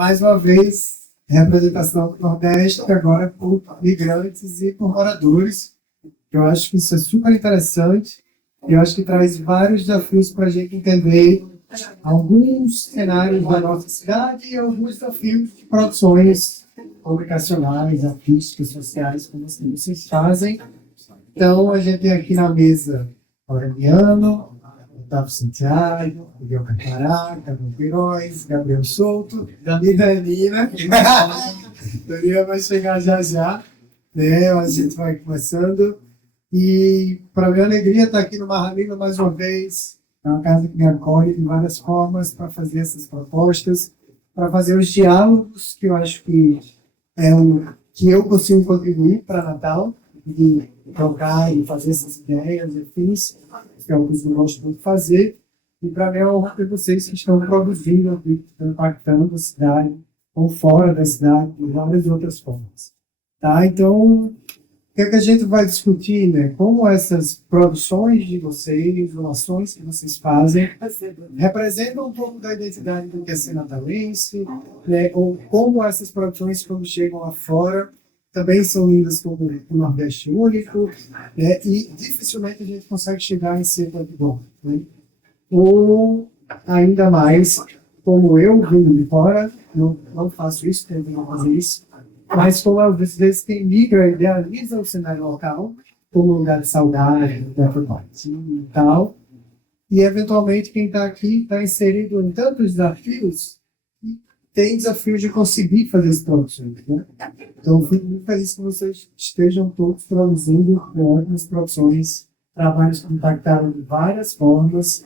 mais uma vez, representação do Nordeste, agora por migrantes e por moradores. Eu acho que isso é super interessante. Eu acho que traz vários desafios para a gente entender alguns cenários da nossa cidade e alguns desafios de produções comunicacionais, artísticas, sociais, como vocês fazem. Então, a gente tem aqui na mesa Aureliano, Otávio Santiago, Miguel Carcará, Carlos Queiroz, Gabriel Souto e Danina. Danina vai chegar já já, né? A gente vai começando. E, para minha alegria, estar aqui no Marramila mais uma vez. É uma casa que me acolhe de várias formas para fazer essas propostas, para fazer os diálogos que eu acho que é o que eu consigo contribuir para Natal, de trocar e fazer essas ideias e fins, que é o que eu gosto muito de fazer. E para mim é uma honra ter vocês que estão produzindo, estão impactando a cidade, ou fora da cidade, de várias outras formas. Tá? Então, o que é que a gente vai discutir, né? Como essas produções de vocês, ações que vocês fazem, representam um pouco da identidade do que é ser natalense, né? Ou como essas produções, quando chegam lá fora, também são lindas como o Nordeste único, né? E dificilmente a gente consegue chegar em ser muito bom, né? Ou, ainda mais, como eu vindo de fora, não faço isso, tento não fazer isso, mas como às vezes quem migra idealiza o cenário local como um lugar de saudade, e tal, e eventualmente quem está aqui está inserido em tantos desafios e tem desafios de conseguir fazer as produções, né? Então, fico muito feliz que vocês estejam todos produzindo ótimas produções, trabalhos que impactaram de várias formas,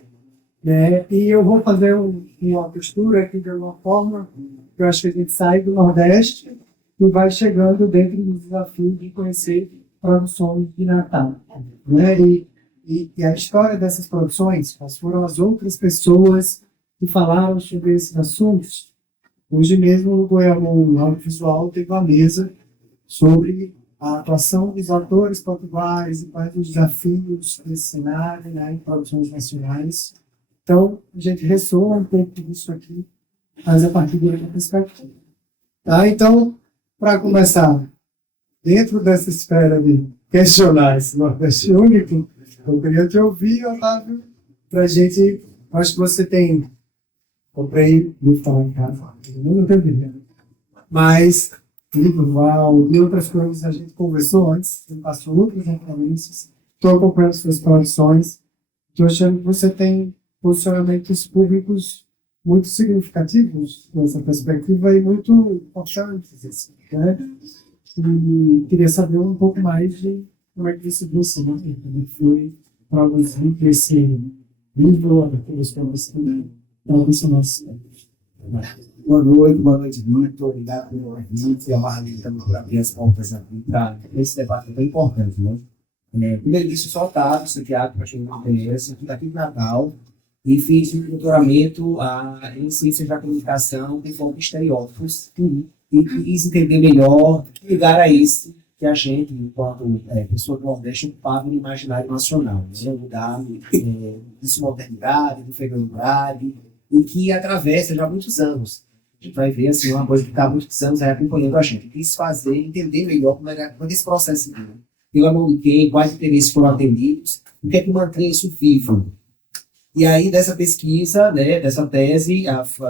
né? E eu vou fazer uma postura aqui de alguma forma, que eu acho que a gente sai do Nordeste e vai chegando dentro do desafio de conhecer produções de Natal, né? E a história dessas produções, quais foram as outras pessoas que falaram sobre esses assuntos. Hoje mesmo o Goiamum Audiovisual teve uma mesa sobre a atuação dos atores potiguares e quais os desafios desse cenário, né, em produções nacionais. Então, a gente ressoa um pouco disso aqui, mas a partir de outra perspectiva. Tá? Então, para começar, dentro dessa esfera de questionar esse Nordeste único, eu queria te ouvir, Otávio, para a gente. Acho que você tem. Comprei livro lá em casa, não entendi. Mas, livro Val e outras coisas a gente conversou antes, você passou outras referências, estou acompanhando suas produções, estou achando que você tem posicionamentos públicos muito significativos nessa perspectiva e muito importantes, assim, né? E queria saber um pouco mais de como é que isso você, né? Como foi produzir esse livro, aqueles temas que estão nosso. Boa noite, muito obrigado pelo convite. É uma alegria também por abrir as portas aqui para esse debate tão importante, né? Primeiro disse, sou Otávio Santiago, para quem não conhece, aqui daqui de Natal, e fiz um doutoramento em Ciências da Comunicação de foco em estereótipos, e quis entender melhor que lugar é esse que a gente, enquanto pessoa do Nordeste, ocupava no imaginário nacional, né? O lugar de desmodernidade, de feminilidade, e que atravessa já há muitos anos. A gente vai ver assim, uma coisa que está há muitos anos aí acompanhando a gente. Quis fazer, entender melhor como é esse processo viu, pela mão de quem, quais interesses foram atendidos, o que é que mantém isso vivo. E aí, dessa pesquisa, né, dessa tese,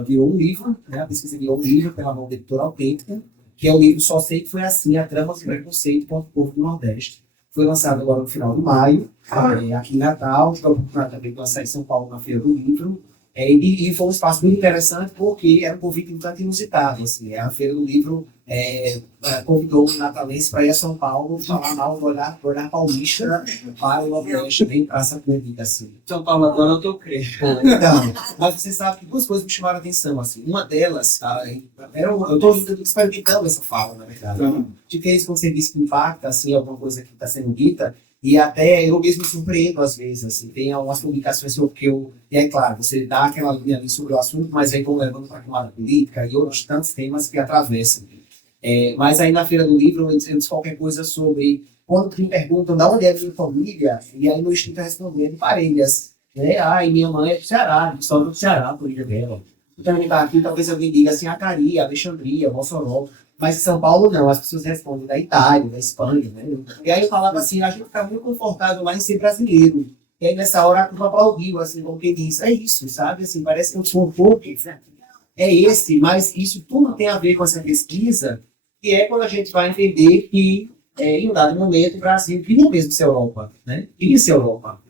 virou um livro, né, a pesquisa virou um livro pela mão da Editora Autêntica, que é o livro Só Sei Que Foi Assim, a Trama do Preconceito contra o Povo do Nordeste. Foi lançado agora no final de maio, aqui em Natal, foi também lançado em São Paulo na Feira do Livro. E foi um espaço muito interessante porque era um convite um tanto inusitado. Assim, a Feira do Livro convidou um natalense para ir a São Paulo falar mal do olhar paulista para o Nordeste, bem praça pública. Assim. São Paulo agora eu tô crendo. Então, mas você sabe que duas coisas me chamaram a atenção. Assim. Uma delas, eu estou experimentando essa fala, na verdade. De que quando você diz que impacta assim, alguma coisa que está sendo dita, e até eu mesmo me surpreendo às vezes, assim, tem algumas publicações que e é claro, você dá aquela linha ali sobre o assunto, mas vem levando para a camada política e outros tantos temas que atravessam. Mas aí na Feira do Livro eu disse qualquer coisa sobre, quando me perguntam de onde é a minha família, e aí meu instinto é responder de Parelhas, né? E minha mãe é do Ceará, de História do Ceará, por ilha dela. perguntar aqui, talvez alguém diga assim, Acari, Alexandria, Mossoró. Mas em São Paulo, não. As pessoas respondem da Itália, da Espanha, né? E aí eu falava assim, a gente fica muito confortável lá em ser brasileiro. E aí nessa hora a turma aplaudiu, assim, como quem diz, é isso, sabe? Assim, parece que o conforto é esse, mas isso tudo tem a ver com essa pesquisa, que é quando a gente vai entender que, em um dado momento, o Brasil queria mesmo ser Europa, né? Queria ser Europa.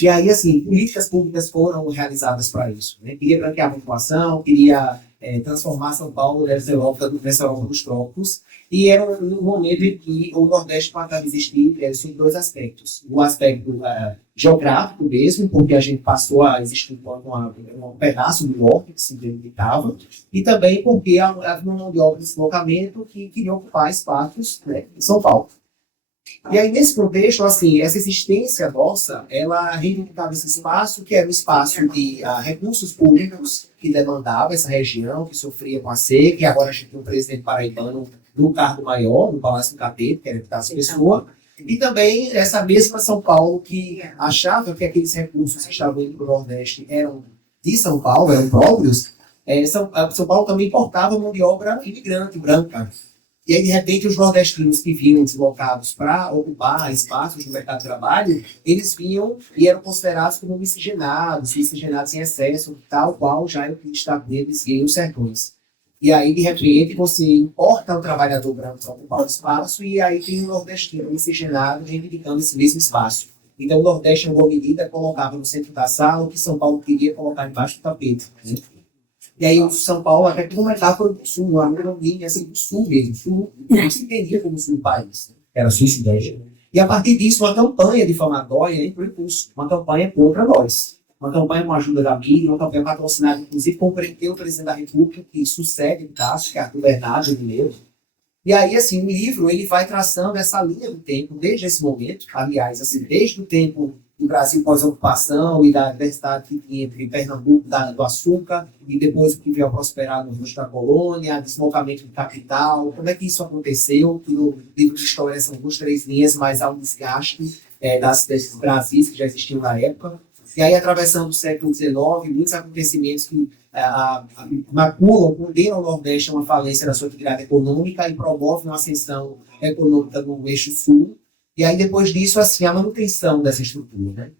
E aí, assim, políticas públicas foram realizadas para isso, né? Queria branquear a população, queria transformar São Paulo nessa Europa dos trópicos, e era um momento em que o Nordeste passava a existir sobre dois aspectos. O aspecto geográfico mesmo, porque a gente passou a existir um pedaço do norte que se delimitava, e também porque havia uma mão de obra de deslocamento que queria ocupar espaços, né, em São Paulo. E aí, nesse contexto, assim, essa existência nossa, ela reivindicava esse espaço, que era um espaço de recursos públicos, que demandava essa região, que sofria com a seca, e agora a gente tem um presidente paraibano no cargo maior, no Palácio do Catete, que era Epitácio Pessoa, e também essa mesma São Paulo, que achava que aqueles recursos que estavam indo para o Nordeste eram de São Paulo, eram próprios. São Paulo também importava mão de obra imigrante, branca. E aí, de repente, os nordestinos que vinham deslocados para ocupar espaços no mercado de trabalho, eles vinham e eram considerados como miscigenados em excesso, tal qual já era o destaque deles em os sertões. E aí, de repente, você importa o trabalhador branco para ocupar o espaço, e aí tem um nordestino miscigenado reivindicando esse mesmo espaço. Então, o Nordeste, em alguma medida, colocava no centro da sala o que São Paulo queria colocar embaixo do tapete, né? E aí o São Paulo, até como metáfora do Sul, uma linha assim, do Sul mesmo. Sul não se entendia como Sul do país. Era Sul-Sudeste. E a partir disso, uma campanha difamatória entrou em curso. Uma campanha contra nós. Uma campanha com a ajuda da mídia, uma campanha patrocinada, inclusive, por o presidente da República, que sucede o Cássio, que é Arthur Bernardo Mineiro. E aí, assim, o livro ele vai traçando essa linha do tempo desde esse momento, aliás, assim, desde o tempo do Brasil pós-ocupação e da diversidade que tinha entre Pernambuco, do açúcar, e depois o que veio a prosperar no resto da colônia, deslocamento de capital, como é que isso aconteceu, que no livro de história são 2, 3 linhas, mas há um desgaste desses Brasis que já existiam na época. E aí, atravessando o século XIX, muitos acontecimentos que maculam, condenam o Nordeste a uma falência da sua atividade econômica e promovem uma ascensão econômica no eixo sul. E aí, depois disso, assim, a manutenção dessa estrutura, né?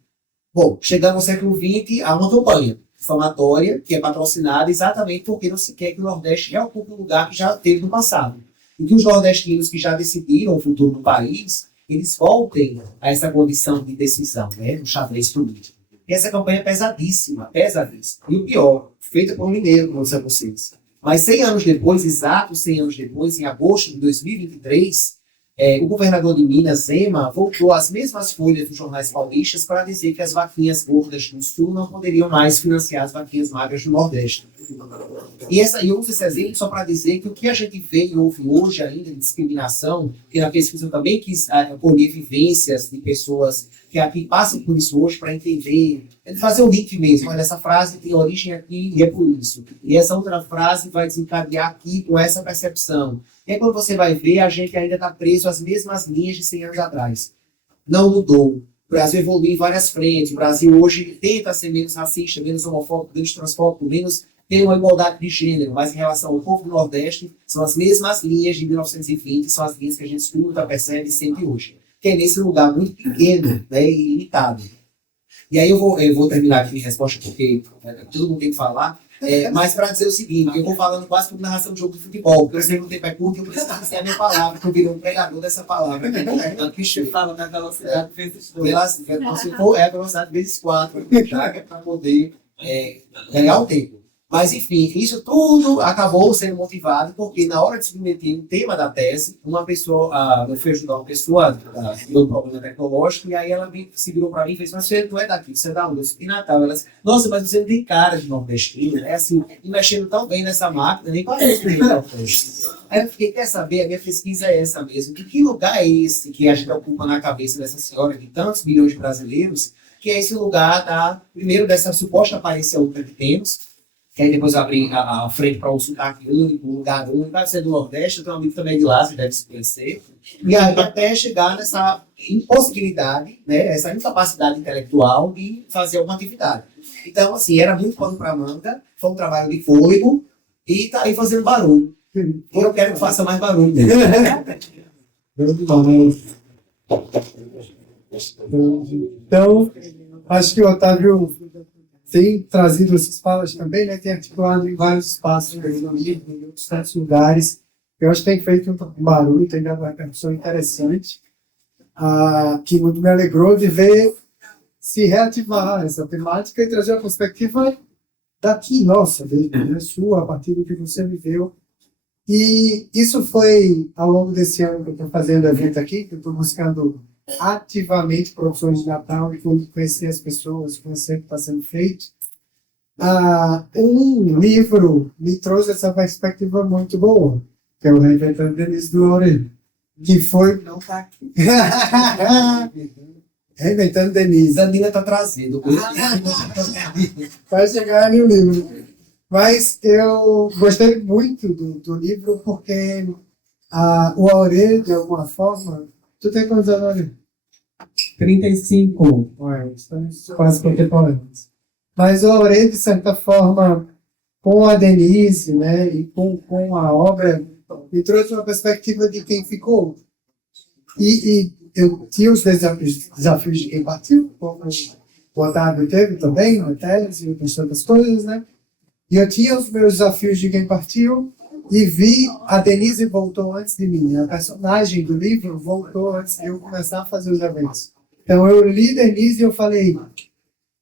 Bom, chegando ao século XX, há uma campanha difamatória que é patrocinada exatamente porque não se quer que o Nordeste reocupe um lugar que já teve no passado. E que os nordestinos que já decidiram o futuro do país, eles voltem a essa condição de decisão, né, no xadrez político. E essa campanha é pesadíssima, pesadíssima. E o pior, feita por um mineiro, como disseram vocês. Mas 100 anos depois, exatos 100 anos depois, em agosto de 2023, o governador de Minas, Zema, voltou às mesmas folhas dos jornais paulistas para dizer que as vaquinhas gordas do Sul não poderiam mais financiar as vaquinhas magras do Nordeste. E eu uso esse exemplo só para dizer que o que a gente vê e ouve hoje ainda de discriminação, que na pesquisa eu também quis colher vivências de pessoas que aqui passam por isso hoje para entender, fazer o link mesmo. Olha, essa frase tem origem aqui e é por isso. E essa outra frase vai desencadear aqui com essa percepção. E aí, quando você vai ver, a gente ainda está preso às mesmas linhas de 100 anos atrás. Não mudou. O Brasil evoluiu em várias frentes. O Brasil hoje tenta ser menos racista, menos homofóbico, menos transfóbico, menos ter uma igualdade de gênero. Mas em relação ao povo do Nordeste, são as mesmas linhas de 1920, são as linhas que a gente escuta, percebe e sente hoje. Que é nesse lugar muito pequeno, né, e limitado. E aí eu vou terminar aqui minha resposta, porque todo mundo tem que falar. Mas para dizer o seguinte, eu vou falando quase como narração de jogo de futebol, porque eu sei que o tempo é curto e eu preciso dizer a minha palavra, porque eu virei um pregador dessa palavra. Você fala na velocidade vezes 2. Velocidade vezes 4, para poder ganhar o tempo. Mas, enfim, isso tudo acabou sendo motivado porque, na hora de submeter o tema da tese, uma pessoa, eu fui ajudar uma pessoa do problema tecnológico, e aí ela se virou para mim e fez: mas você não é daqui, você é da onde? Eu sou de Natal. Ela disse: nossa, mas você não tem cara de nordestino, né? Assim, e mexendo tão bem nessa máquina, nem parece que tem Nordeste. Aí eu fiquei: quer saber? A minha pesquisa é essa mesmo. Que lugar é esse que a gente ocupa na cabeça dessa senhora de tantos milhões de brasileiros, que é esse lugar primeiro, dessa suposta aparência única que temos, que aí depois eu abri a frente para um sotaque único, um lugar único. Vai ser do Nordeste, eu tenho um amigo também de lá, você deve se conhecer. E aí até chegar nessa impossibilidade, né, essa incapacidade intelectual de fazer alguma atividade. Então, assim, era muito pano pra manga, foi um trabalho de fôlego e tá aí fazendo barulho. Eu quero que faça mais barulho mesmo. Então, acho que o Otávio tem trazido essas falas também, né? Tem articulado em vários espaços aí no livro, em outros tantos lugares. Eu acho que tem feito um barulho, tem dado uma repercussão interessante, que muito me alegrou de ver se reativar essa temática e trazer uma perspectiva daqui, nossa, né? Sua, a partir do que você viveu. E isso foi ao longo desse ano que eu estou fazendo evento aqui, que eu estou buscando ativamente produções de Natal e conhecer as pessoas, conhecer o que está sendo feito. Um livro me trouxe essa perspectiva muito boa, que é o Reinventando Denise do Aurélio, que foi... Não tá aqui. Reinventando Denise. Danila tá trazendo. Vai chegar no livro. Mas eu gostei muito do livro porque o Aurélio, de alguma forma... Tu tem quantos anos, Aurélio? 35. Ué, estamos quase contemporâneos. Mas o Aurélio, de certa forma, com a Denise, né, e com a obra, me trouxe uma perspectiva de quem ficou. E eu tinha os desafios de quem partiu, como o Otávio teve também, na tese e outras tantas coisas, né? E eu tinha os meus desafios de quem partiu e vi a Denise voltou antes de mim. A personagem do livro voltou antes de eu começar a fazer os eventos. Então eu li Denise e eu falei, eu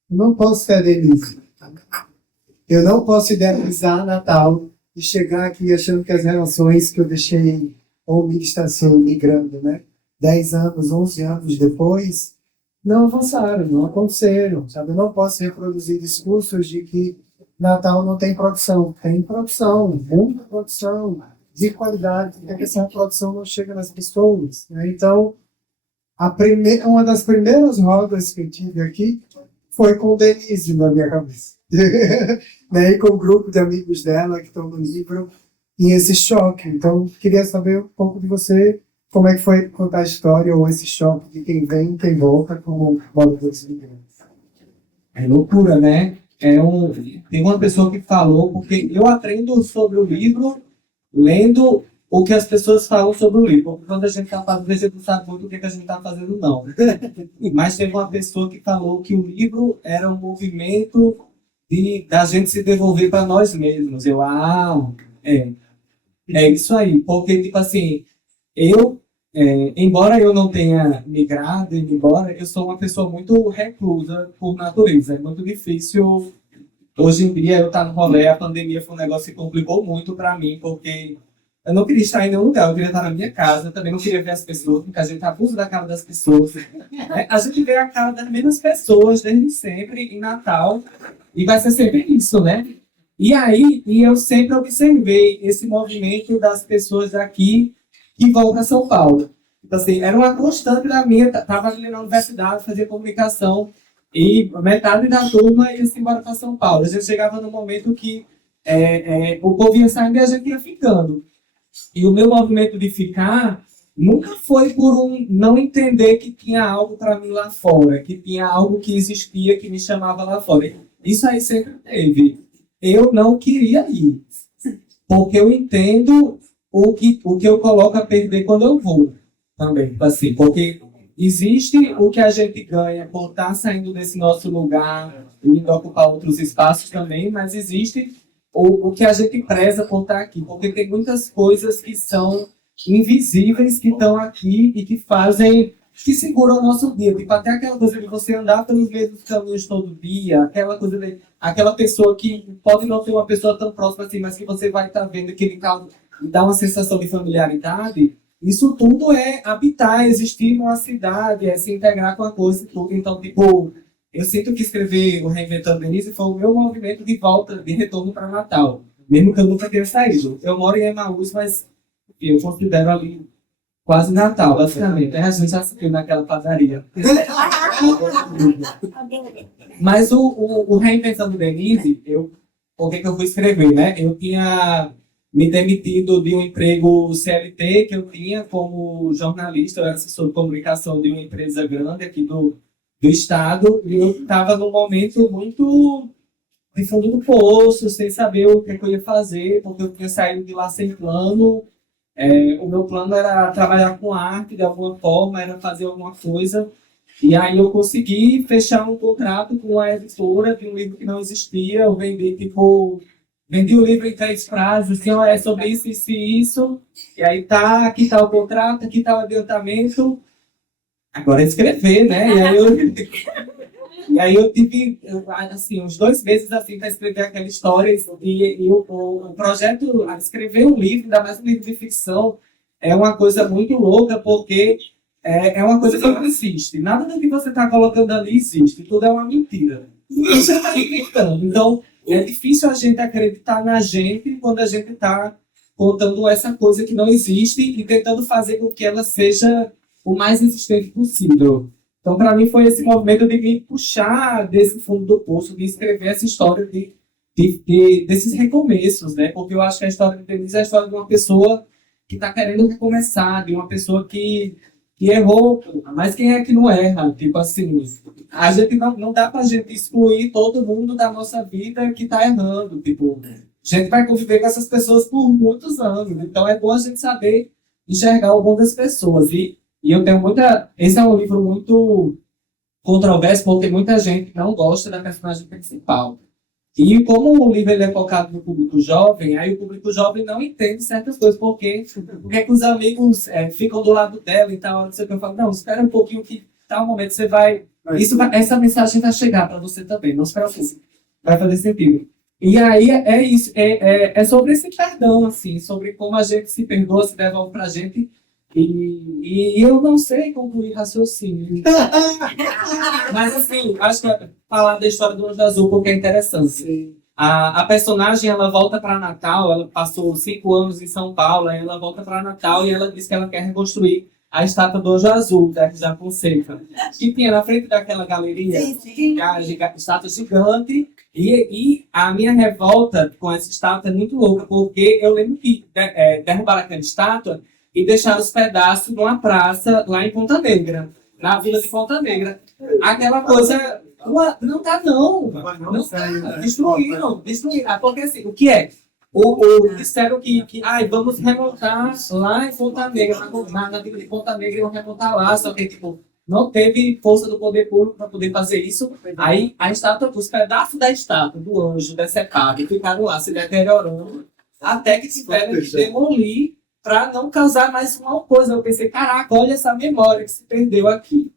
não posso ser a Denise. Eu não posso idealizar Natal e chegar aqui achando que as relações que eu deixei ou me distanciei migrando, né? 10 anos, 11 anos depois, não avançaram, não aconteceram, sabe? Eu não posso reproduzir discursos de que Natal não tem produção. Tem produção, muita produção, de qualidade, porque essa produção não chega nas pessoas, né? Então, uma das primeiras rodas que eu tive aqui foi com Denise na minha cabeça. Né? E com o grupo de amigos dela que estão no livro, e esse choque. Então, queria saber um pouco de você, como é que foi contar a história, ou esse choque de quem vem e quem volta, como Bola dos Imigrantes. É loucura, né? Tem uma pessoa que falou, porque eu aprendo sobre o livro lendo o que as pessoas falam sobre o livro. Porque quando a gente está fazendo, a gente não sabe muito o que a gente está fazendo, não. Mas teve uma pessoa que falou que o livro era um movimento da gente se devolver para nós mesmos. É isso aí. Porque, tipo assim, embora eu não tenha migrado, embora eu sou uma pessoa muito reclusa por natureza, é muito difícil. Hoje em dia eu estar no rolê, a pandemia foi um negócio que complicou muito para mim, porque eu não queria estar em nenhum lugar, eu queria estar na minha casa, também não queria ver as pessoas, porque a gente abusa da cara das pessoas. A gente vê a cara das mesmas pessoas desde sempre em Natal, e vai ser sempre isso, né? E eu sempre observei esse movimento das pessoas daqui que vão para São Paulo. Então, assim, era uma constante da minha. Estava ali na universidade, fazia comunicação, e metade da turma ia-se embora para São Paulo. A gente chegava no momento que o povo ia saindo e a gente ia ficando. E o meu movimento de ficar nunca foi por não entender que tinha algo para mim lá fora, que tinha algo que existia que me chamava lá fora. Isso aí sempre teve. Eu não queria ir, porque eu entendo o que eu coloco a perder quando eu vou também, assim, porque existe o que a gente ganha por estar saindo desse nosso lugar e indo ocupar outros espaços também, mas existe o que a gente preza por estar aqui, porque tem muitas coisas que são invisíveis, que estão aqui e que fazem, que seguram o nosso dia, tipo, até aquela coisa de você andar pelos mesmos caminhos todo dia, aquela coisa de, aquela pessoa que pode não ter uma pessoa tão próxima assim, mas que você vai estar vendo que ele dá uma sensação de familiaridade. Isso tudo é habitar, existir numa cidade, é se integrar com a coisa e tudo. Então, tipo, eu sinto que escrever o Reinventando Denise foi o meu movimento de volta, de retorno para Natal. Mesmo que eu nunca tenha saído. Eu moro em Emaús, mas eu considero ali quase Natal, basicamente. A gente já saiu naquela padaria. Mas o Reinventando Denise, o que eu fui escrever, né? Eu tinha me demitido de um emprego CLT que eu tinha como jornalista, eu era assessor de comunicação de uma empresa grande aqui do do estado, e eu estava num momento muito de fundo do poço, sem saber o que, é que eu ia fazer, porque eu tinha saído de lá sem plano. O meu plano era trabalhar com arte de alguma forma, era fazer alguma coisa. E aí eu consegui fechar um contrato com a editora de um livro que não existia. Eu vendi o livro em 3 frases, assim, ó, é sobre isso, isso e isso. E aí aqui tá o contrato, aqui tá o adiantamento. Agora é escrever, né? E aí eu tive, assim, uns 2 meses, assim, para escrever aquela história. E o projeto, escrever um livro, ainda mais um livro de ficção, é uma coisa muito louca, porque é uma coisa que não existe. Nada do que você está colocando ali existe. Tudo é uma mentira. Você está inventando. Então, é difícil a gente acreditar na gente quando a gente está contando essa coisa que não existe e tentando fazer com que ela seja o mais existente possível. Então, para mim, foi esse movimento de me puxar desse fundo do poço, de escrever essa história desses recomeços, né? Porque eu acho que a história de Denise é a história de uma pessoa que está querendo recomeçar, de uma pessoa que errou, mas quem é que não erra? Tipo assim, a gente não dá pra gente excluir todo mundo da nossa vida que está errando. Tipo, a gente vai conviver com essas pessoas por muitos anos, então é bom a gente saber enxergar o bom das pessoas. E eu tenho muita... Esse é um livro muito controverso, porque muita gente não gosta da personagem principal. E como o livro ele é focado no público jovem, aí o público jovem não entende certas coisas, porque que os amigos ficam do lado dela e tal, não sei o que eu falo, não, espera um pouquinho que tal momento você vai... essa mensagem vai chegar para você também, não se preocupe, vai fazer sentido. E aí é isso, é sobre esse perdão, assim, sobre como a gente se perdoa, se devolve pra gente. E eu não sei concluir raciocínio. Mas assim, acho que falar da história do Anjo Azul porque é interessante. Sim. A personagem, ela volta para Natal, ela passou 5 anos em São Paulo, aí ela volta para Natal e ela diz que ela quer reconstruir a estátua do Anjo Azul, da José Fonseca, que tinha na frente daquela galeria, a estátua gigante. E a minha revolta com essa estátua é muito louca, porque eu lembro que derrubaram aquela estátua e deixaram os pedaços numa praça lá em Ponta Negra, na vila de Ponta Negra. Aquela coisa... Não tá, não. Não tá. Destruíram. Porque assim, o que é? Disseram que vamos remontar lá em Ponta Negra, na vila de Ponta Negra, e vamos remontar lá, só que, tipo, não teve força do poder público para poder fazer isso. Aí a estátua, os pedaços da estátua do anjo decepado ficaram lá se deteriorando, até que tiveram que demolir para não causar mais uma coisa. Eu pensei, caraca, olha essa memória que se perdeu aqui.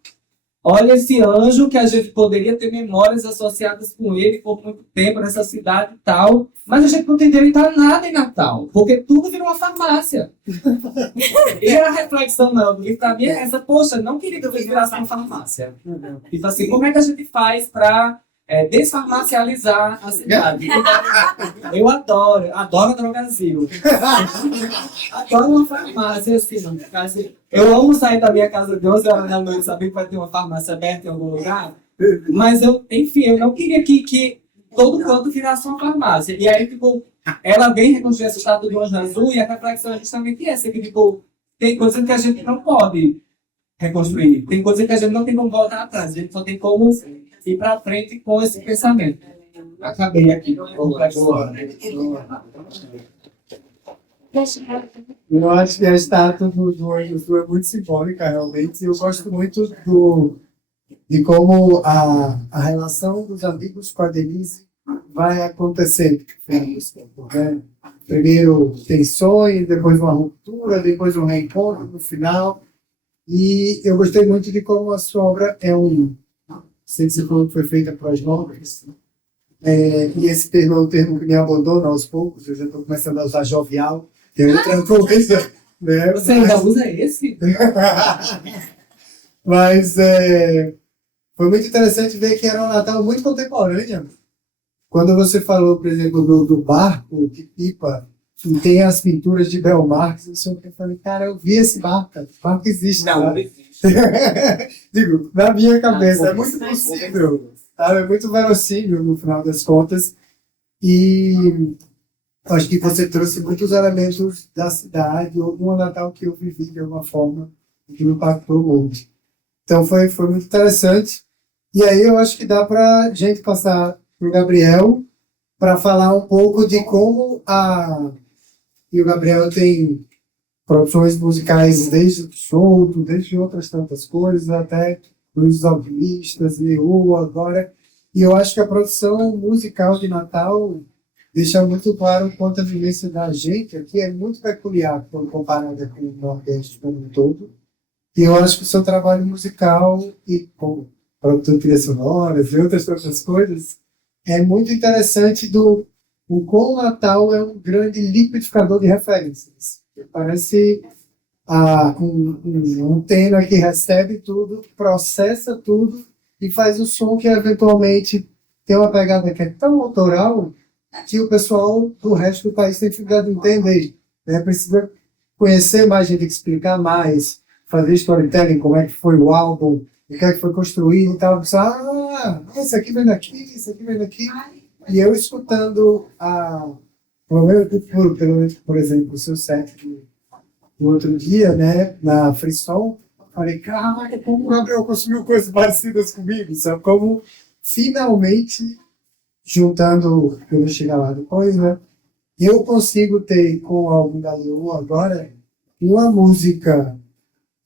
Olha esse anjo que a gente poderia ter memórias associadas com ele por muito tempo nessa cidade e tal, mas a gente não tem direito a nada em Natal, porque tudo virou uma farmácia. E a reflexão do livro para mim é essa, poxa, não queria que eu virasse uma farmácia. Tipo assim, como é que a gente faz para desfarmacializar a cidade? Eu adoro a Drogazil. Adoro uma farmácia assim. Eu amo sair da minha casa de 11 horas da noite, saber que vai ter uma farmácia aberta em algum lugar. Mas eu não queria que todo canto virasse uma farmácia. E aí, tipo, ela vem reconstruir essa estátua do Anjo Azul e a reflexão é justamente essa, que, tipo, tem coisas que a gente não pode reconstruir. Tem coisas que a gente não tem como voltar atrás. A gente só tem como ir para frente com esse pensamento. Acabei aqui. Eu acho que a estátua do Anjo Azul é muito simbólica, realmente. Eu gosto muito de como a relação dos amigos com a Denise vai acontecendo. Né? Primeiro tem sonho, depois uma ruptura, depois um reencontro no final. E eu gostei muito de como a sua obra é sei que você falou que foi feita para as novas. E esse termo é um termo que me abandona aos poucos. Eu já estou começando a usar jovial. Tem outra coisa, né? Você ainda usa esse? Mas foi muito interessante ver que era um Natal muito contemporâneo. Quando você falou, por exemplo, do barco de pipa, que tem as pinturas de Bel Marx, eu falei, cara, eu vi esse barco. O barco existe. Não existe. Digo, na minha cabeça, é muito possível. Sabe? É muito verossímil, no final das contas. E acho que você trouxe muitos elementos da cidade ou do Natal que eu vivi de alguma forma e que me impactou muito. Então foi muito interessante. E aí eu acho que dá para gente passar para o Gabriel para falar um pouco de como e o Gabriel tem produções musicais desde o solto, desde outras tantas coisas, até os alquimistas e o agora. E eu acho que a produção musical de Natal deixa muito claro o quanto a vivência da gente aqui é muito peculiar quando comparada com o Nordeste como um todo. E eu acho que o seu trabalho musical e com produtor de trilhas sonoras e outras coisas é muito interessante o como o Natal é um grande liquidificador de referências. Parece um antena que recebe tudo, processa tudo e faz o som que eventualmente tem uma pegada que é tão autoral que o pessoal do resto do país tem dificuldade de entender. Né? Precisa conhecer mais, gente explicar mais, fazer storytelling, como é que foi o álbum, o que é que foi construído e tal. Isso aqui vem daqui, isso aqui vem daqui. E eu escutando por exemplo, o seu set no outro dia, né, na Frisson, falei, caraca, como o Gabriel conseguiu coisas parecidas comigo, sabe? Como finalmente, juntando, eu vou chegar lá depois, né, eu consigo ter com o álbum da Leon agora uma música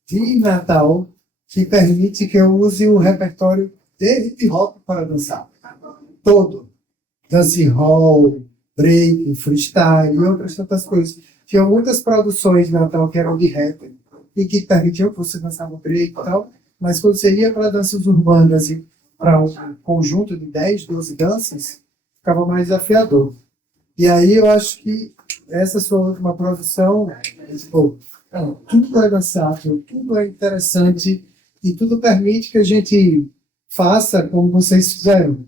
de Natal que permite que eu use o repertório de hip hop para dançar. Todo. Dance hall, break, freestyle e outras tantas coisas. Tinha muitas produções de Natal que eram de rap e que permitiam que você dançava break e tal, mas quando você ia para danças urbanas e para um conjunto de 10, 12 danças, ficava mais desafiador. E aí eu acho que essa sua última produção, tudo é dançável, tudo é interessante e tudo permite que a gente faça como vocês fizeram.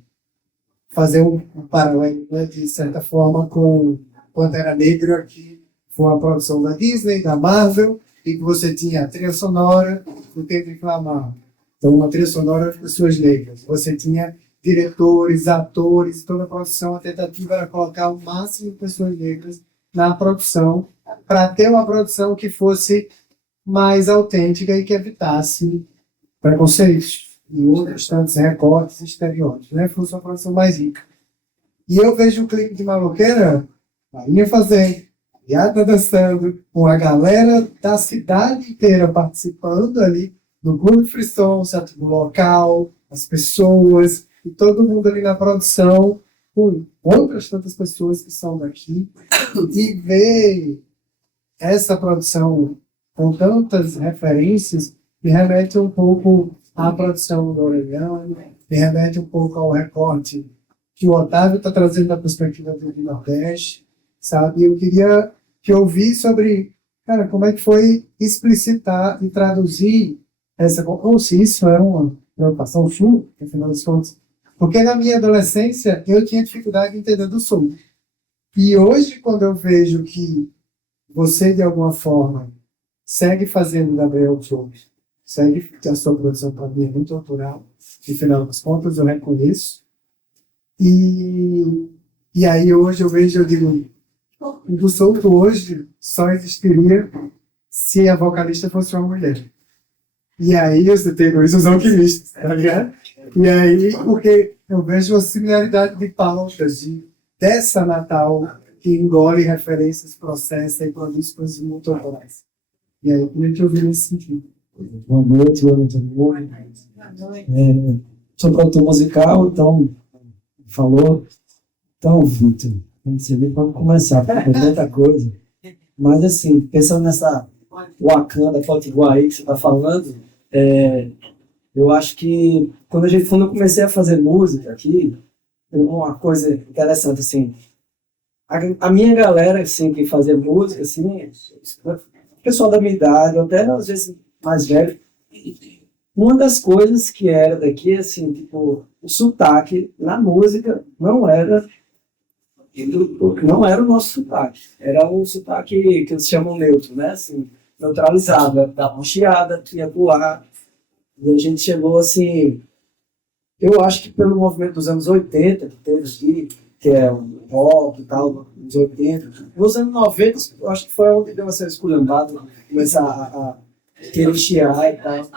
Fazer um paralelo, né, de certa forma, com Pantera Negra, que foi uma produção da Disney, da Marvel, e que você tinha a trilha sonora do Kendrick Lamar. Então, uma trilha sonora de pessoas negras. Você tinha diretores, atores, toda a produção. A tentativa era colocar o máximo de pessoas negras na produção, para ter uma produção que fosse mais autêntica e que evitasse preconceitos e outros tantos recortes e estereótipos, né? Fosse uma produção mais rica. E eu vejo o clipe de Maloqueira, Marinha fazendo, Yata dançando, com a galera da cidade inteira participando ali do Clube Frisson, certo? Do local, as pessoas, e todo mundo ali na produção, com outras tantas pessoas que são daqui, e ver essa produção com tantas referências me remete um pouco à produção do Orelhão, me remete um pouco ao recorte que o Otávio está trazendo da perspectiva do Nordeste, sabe? Eu queria te ouvir sobre, cara, como é que foi explicitar e traduzir essa, ou se isso é uma preocupação sua, no final das contas. Porque na minha adolescência eu tinha dificuldade de entender do sul. E hoje, quando eu vejo que você, de alguma forma, segue fazendo Gabriel Souza, segue a sua produção para mim é muito autoral, no final das contas eu reconheço. E aí hoje eu vejo, eu digo, o do solto hoje só existiria se a vocalista fosse uma mulher. E aí você tem os alquimistas, tá ligado? E aí, porque eu vejo a similaridade de pautas dessa Natal que engole referências, processa e produz coisas muito autorais. E aí eu queria te ouvir nesse sentido. Boa noite, todo mundo. Sou produtor musical, então, falou. Então, Vitor, você vê para começar, porque tem tanta coisa. Mas, assim, pensando nessa Wakanda, Potiguar aí que você está falando, eu acho que quando eu comecei a fazer música aqui, uma coisa interessante, assim, a minha galera, assim, que fazia música, assim, o pessoal da minha idade, até às vezes mais velho, uma das coisas que era daqui, assim, tipo, o sotaque na música não era o nosso sotaque. Era um sotaque que eles chamam neutro, né? Assim, neutralizado, dava uma chiada, ia pular. E a gente chegou, assim, eu acho que pelo movimento dos anos 80, que teve aqui, que é o rock e tal, nos 80. Nos anos 90, eu acho que foi onde deu essa esculhambada, começar a querer chiar e tal.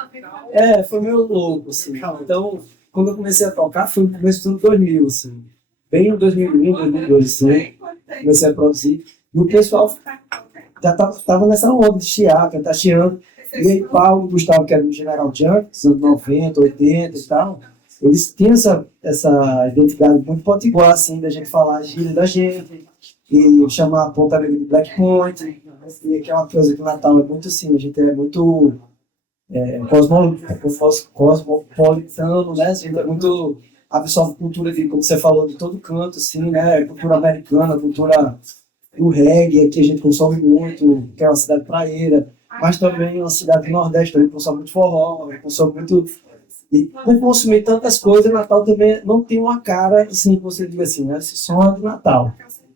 Foi meio louco, assim. Então, quando eu comecei a tocar, foi no começo do ano 2000, assim. Bem em 2001, 2002, assim. Comecei a produzir. E o pessoal já tava nessa onda de chiar, cantar chiando. E aí, Paulo e Gustavo, que era do General Junkie, dos anos 90, 80 e tal, eles tinham essa identidade muito potiguar, assim, da gente falar a gíria da gente, e chamar a Ponta Negra de Black Point, e que é uma coisa que o Natal é muito assim, a gente é muito cosmopolitano, né? A gente é muito absorve cultura de, como você falou, de todo canto, assim, né? Cultura americana, cultura do reggae, que a gente consome muito, que é uma cidade praieira, mas também uma cidade do Nordeste, também consome muito forró, consome muito. E por consumir tantas coisas, Natal também não tem uma cara, assim, que você diga assim, né? Esse som é do Natal.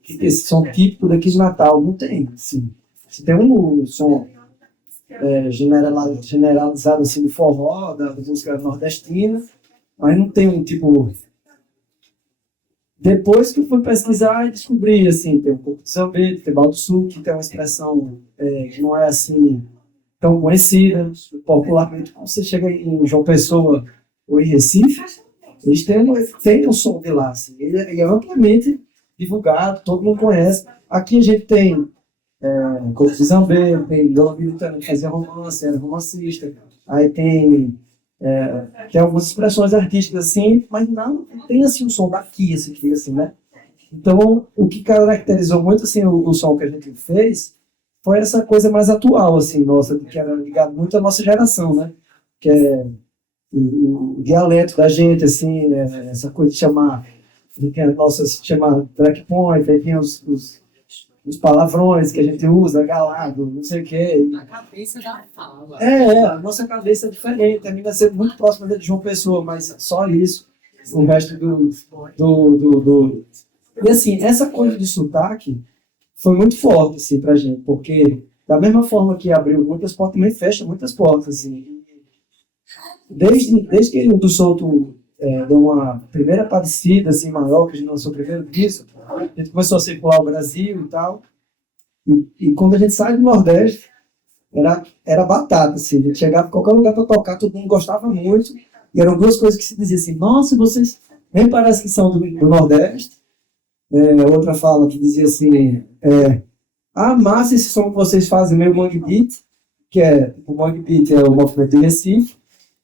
Esse som típico daqui de Natal, não tem, assim. Se tem um som generalizado, assim, do forró, da música nordestina, mas não tem um tipo. Depois que eu fui pesquisar e descobri, assim, tem um pouco de Zambeta, tem Baldo Sul, que tem uma expressão que não é assim tão conhecida, popularmente. Quando você chega em João Pessoa ou em Recife, eles têm um som de lá, assim, ele é amplamente divulgado, todo mundo conhece. Aqui a gente tem Corpo de Zambeta, tem Dona Militana, que fazia romance, era romancista, aí tem algumas expressões artísticas assim, mas não tem assim um som daqui, assim, que fica assim, né? Então, o que caracterizou muito assim o som que a gente fez foi essa coisa mais atual, assim, nossa, que era ligado muito à nossa geração, né? Que é o dialeto da gente, assim, essa coisa de chamar, chama Black Point, aí tem os palavrões que a gente usa, galado, não sei o quê. A cabeça já fala. A nossa cabeça é diferente, a minha vai ser muito próxima de João Pessoa, mas só isso, o resto E assim, essa coisa de sotaque foi muito forte, assim, pra gente, porque da mesma forma que abriu muitas portas, também fecha muitas portas, assim. Desde que o do Solto deu uma primeira aparecida, assim, maior, que a gente lançou o primeiro disco, a gente começou a circular o Brasil e tal, e quando a gente sai do Nordeste, era batata, assim, a gente chegava em qualquer lugar para tocar, todo mundo gostava muito, e eram duas coisas que se dizia assim, nossa, vocês nem parece que são do Nordeste. Outra fala que dizia assim, massa esse som que vocês fazem, meio Mangue Beat, que o Mangue Beat é o movimento de Recife,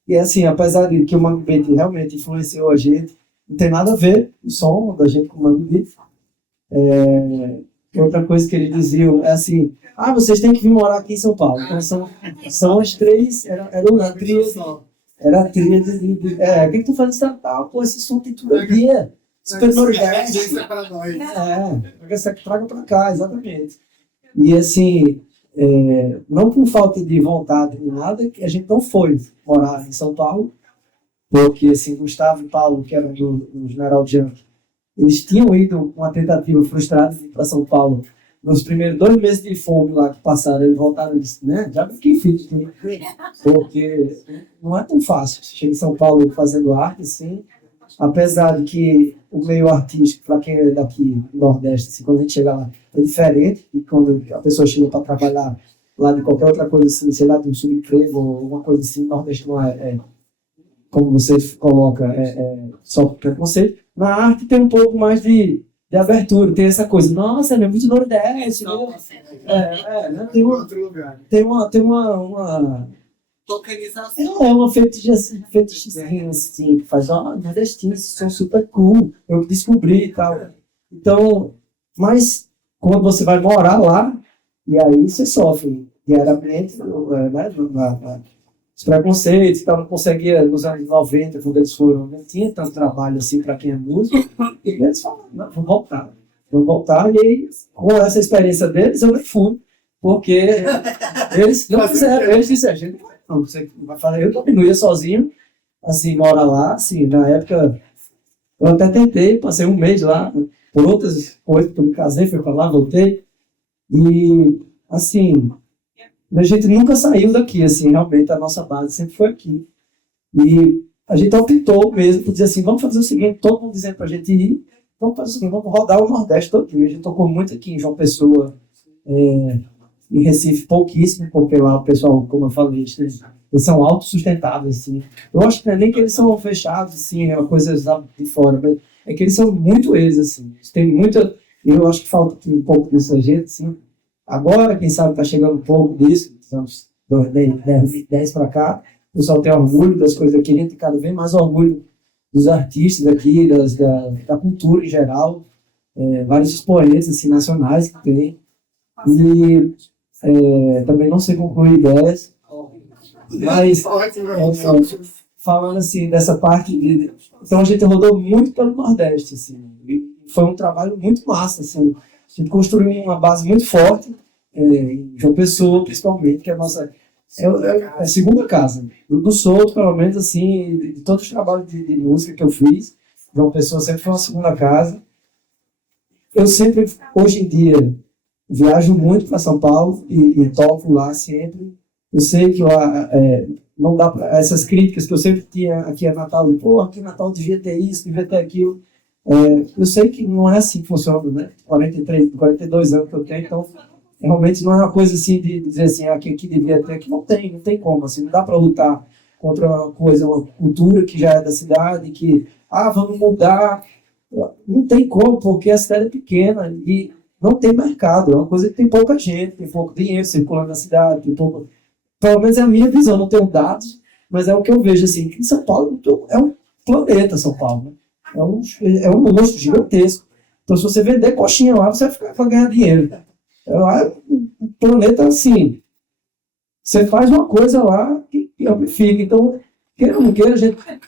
e assim, apesar de que o Mangue Beat realmente influenciou a gente, não tem nada a ver o som da gente com o Mangue Beat. Outra coisa que ele dizia é assim, vocês têm que vir morar aqui em São Paulo. Então são as três, era a tríade. Era a tríade o que tu faz em Natal? Pô, esse som tem tudo a ver. Super Nordeste. Traga pra cá, exatamente. E assim, não por falta de vontade nem nada, que a gente não foi morar em São Paulo, porque assim, Gustavo e Paulo, que eram do General Junkie, eles tinham ido com uma tentativa frustrada de ir para São Paulo. Nos primeiros 2 meses de fome lá que passaram, eles voltaram e disseram, né? Já fiquei filho, porque não é tão fácil. Você chega em São Paulo fazendo arte, assim, apesar de que o meio artístico, para quem é daqui do Nordeste, assim, quando a gente chega lá, é diferente. E quando a pessoa chega para trabalhar lá de qualquer outra coisa, assim, sei lá, de um subemprego ou alguma coisa assim, o Nordeste não como você coloca, só preconceito. Na arte tem um pouco mais de abertura, tem essa coisa, nossa, é muito Nordeste, né? Tem uma tokenização. uma fetichizinha assim, que faz, nordestinos são super cool, eu descobri e tal. Então, mas quando você vai morar lá, e aí você sofre diariamente, né? Os preconceitos, então não conseguia, nos anos 90, quando eles foram, não tinha tanto trabalho assim para quem é músico, e eles falaram, não, vamos voltar, e aí, com essa experiência deles, eu nem fui, porque eles não fizeram, eles disseram, a gente não, você vai fazer, eu também não ia sozinho, assim, mora lá, assim, na época, eu até tentei, passei 1 mês lá, por outras coisas, eu me casei, fui para lá, voltei, e, assim, a gente nunca saiu daqui, assim, realmente a nossa base sempre foi aqui. E a gente optou mesmo por dizer assim, vamos fazer o seguinte, todo mundo dizendo pra gente ir, vamos fazer o seguinte, vamos rodar o Nordeste todo dia. A gente tocou muito aqui em João Pessoa, em Recife pouquíssimo, porque lá o pessoal, como eu falei, eles eles são autossustentáveis, assim. Eu acho que não é nem que eles são fechados, assim, é uma coisa lá de fora, mas é que eles são muito eles, assim. Eles têm muita... Eu acho que falta aqui um pouco dessa gente, assim. Agora, quem sabe, está chegando um pouco disso, uns 10 para cá, o pessoal tem orgulho das coisas aqui, a gente tem cada vez mais orgulho dos artistas aqui, da cultura em geral, vários expoentes assim, nacionais que tem. E também não sei concluir ideias, mas falando assim dessa parte então a gente rodou muito pelo Nordeste, assim, e foi um trabalho muito massa, assim. A gente construiu uma base muito forte em João Pessoa, principalmente, que é a nossa a segunda casa. Do Souto, pelo menos, assim, de todos os trabalhos de música que eu fiz, João Pessoa sempre foi uma segunda casa. Eu sempre, hoje em dia, viajo muito para São Paulo e toco lá sempre. Eu sei que lá não dá pra, essas críticas que eu sempre tinha aqui a Natal, de, pô, aqui em Natal devia ter isso, devia ter aquilo. Eu sei que não é assim que funciona, né? 42 anos que eu tenho, então realmente não é uma coisa assim de dizer assim, aqui devia ter, que não tem como, assim, não dá para lutar contra uma coisa, uma cultura que já é da cidade, que, vamos mudar, não tem como, porque a cidade é pequena e não tem mercado, é uma coisa que tem pouca gente, tem pouco dinheiro circulando na cidade, tem pouco, pelo menos é a minha visão, não tenho dados, mas é o que eu vejo, assim, que em São Paulo é um planeta, São Paulo, né? É um monstro gigantesco, então se você vender coxinha lá, você vai ganhar dinheiro. Lá é um planeta assim. Você faz uma coisa lá que amplifica. Então, queira ou não queira,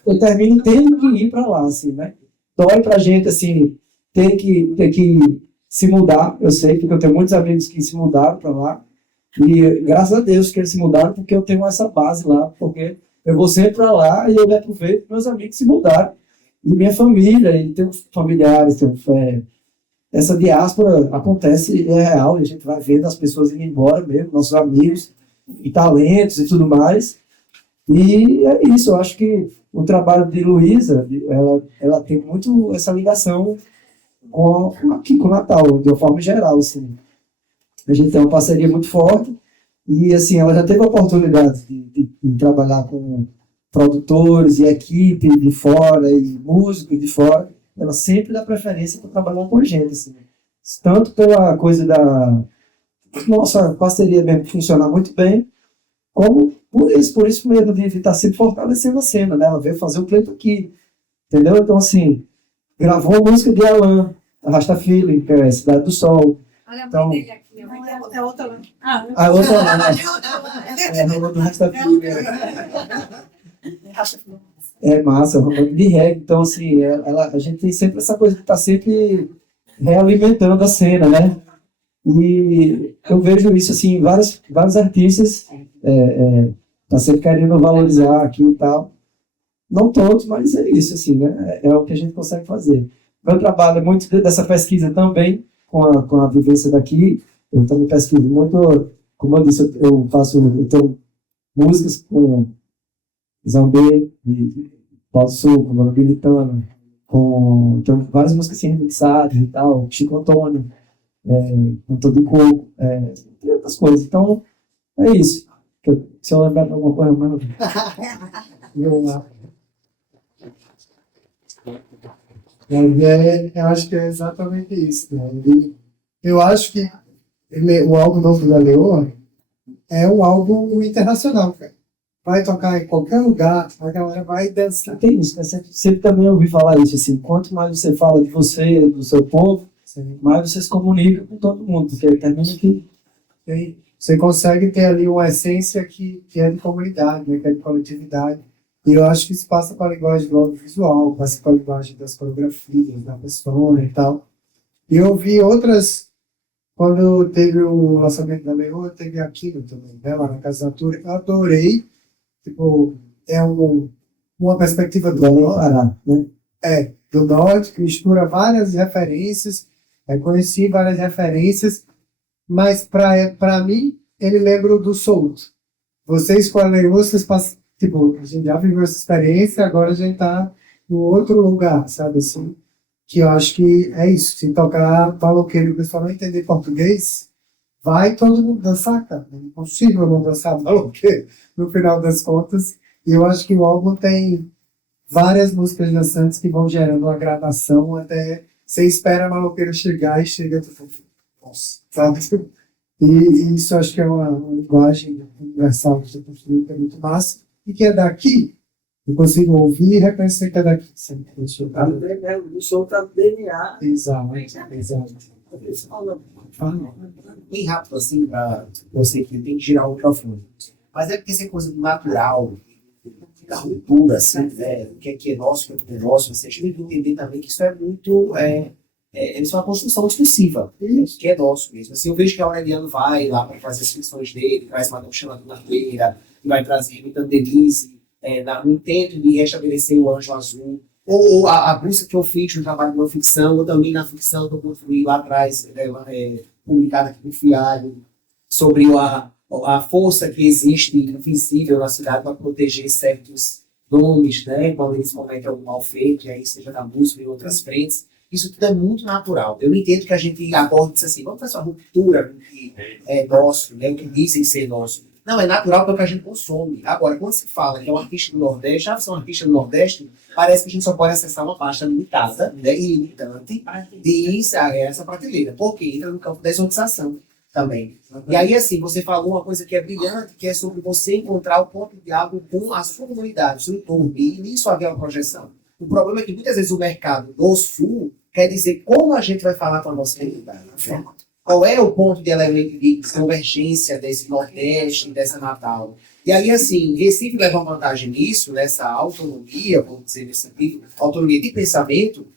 eu termino tendo que ir para lá, assim, né? Dói pra gente, assim, ter que se mudar. Eu sei, porque eu tenho muitos amigos que se mudaram para lá. E graças a Deus que eles se mudaram, porque eu tenho essa base lá. Porque eu vou sempre para lá e eu me aproveito que meus amigos se mudaram. E minha família, e tenho familiares, essa diáspora acontece, é real, a gente vai vendo as pessoas indo embora mesmo, nossos amigos, e talentos e tudo mais. E é isso, eu acho que o trabalho de Luísa, ela tem muito essa ligação aqui com o Natal, de uma forma geral, assim. A gente tem uma parceria muito forte, e assim, ela já teve a oportunidade de trabalhar com produtores e equipe de fora, e músicos de fora. Ela sempre dá preferência para trabalhar com a gente, assim. Tanto pela coisa da nossa parceria mesmo funcionar muito bem, como por isso mesmo, de estar sempre fortalecendo a cena, né? Ela veio fazer o pleito aqui, entendeu? Então, assim, gravou a música de Alan, Arrasta Feeling, que é Cidade do Sol. Olha a Então, mãe dele aqui. É outra lá. a outra lá, né? A Arrasta Feeling. É massa, romântico de reggae. Então, assim, a gente tem sempre essa coisa de estar sempre realimentando a cena, né? E eu vejo isso, assim, vários artistas tá sempre querendo valorizar aqui e tal. Não todos, mas é isso, assim, né? É o que a gente consegue fazer. Meu trabalho é muito dessa pesquisa também, com a vivência daqui. Eu também pesquiso muito, como eu disse, eu tenho músicas com Zambê, de Paulo Sul, com Mano Militano, tem várias músicas assim, remixadas e tal, Chico Antônio, Cantor de Coco, tem outras coisas. Então, é isso. Se eu lembrar de alguma coisa, mano. Eu acho que é exatamente isso, né? Eu acho que o álbum novo da Leoa é um álbum internacional, cara. Vai tocar em qualquer lugar, a galera vai dançar. Tem isso, né? Sempre também ouvi falar isso, assim, quanto mais você fala de você, do seu povo, mais você se comunica com todo mundo, porque termina que... Você consegue ter ali uma essência que é de comunidade, né? Que é de coletividade. E eu acho que isso passa para a linguagem do audiovisual, passa para a linguagem das coreografias, da persona e tal. E eu vi outras, quando teve o lançamento da Leoa, teve aquilo também, né? Lá na Casa da Natura. Eu adorei. Tipo, uma perspectiva do norte, né? Do norte, que mistura várias referências. Conheci várias referências, mas para mim, ele lembra o do Souto. Vocês com a Leoa, vocês passam, tipo, a gente já viveu essa experiência, agora a gente está em outro lugar, sabe assim? Que eu acho que é isso. Se tocar maloqueiro e o pessoal não entender português, vai todo mundo dançar, cara. É impossível não dançar maloqueiro, no final das contas. E eu acho que o álbum tem várias músicas dançantes que vão gerando uma gradação até você espera a maloqueiro chegar e chega tudo. Nossa, sabe? E isso eu acho que é uma linguagem universal que você construiu, que é muito massa, e que é daqui. Eu consigo ouvir e reconhecer que é daqui. O som tá no DNA. Exato. Fala. Bem rápido assim, pra você que tem que girar o microfone. Mas é porque essa coisa do natural, da ruptura, assim, né? O que é nosso, o que é nosso, assim, a gente tem que entender também que isso é muito. Isso é uma construção discursiva, que é nosso mesmo. Assim, eu vejo que a Aureliano vai lá para fazer as ficções dele, traz Madame Xanadu na feira, vai trazer Rita Denise, no intento de restabelecer o Anjo Azul, ou a busca que eu fiz no trabalho de uma ficção, ou também na ficção que eu construí lá atrás, publicada aqui no Fialho, sobre a força que existe invisível na cidade para proteger certos nomes, né, quando eles cometem algum mal feito, e aí seja na música e outras frentes. Isso tudo é muito natural. Eu não entendo que a gente aborda isso assim, vamos fazer uma ruptura com o que é nosso, né, o que dizem ser nosso. Não, é natural porque a gente consome. Agora, quando se fala que é um artista do Nordeste, já são um artista do Nordeste, parece que a gente só pode acessar uma pasta limitada, né, e limitante de essa prateleira, porque entra no campo da exotização também. E aí, assim, você falou uma coisa que é brilhante, que é sobre você encontrar o ponto de diálogo com a sua comunidade, o seu entorno, e nisso haver uma projeção. O problema é que muitas vezes o mercado do Sul quer dizer como a gente vai falar com a nossa comunidade. Qual é o ponto de elemento de convergência desse Nordeste, dessa Natal? E aí, assim, Recife leva uma vantagem nisso, nessa autonomia, vamos dizer nesse sentido, autonomia de pensamento,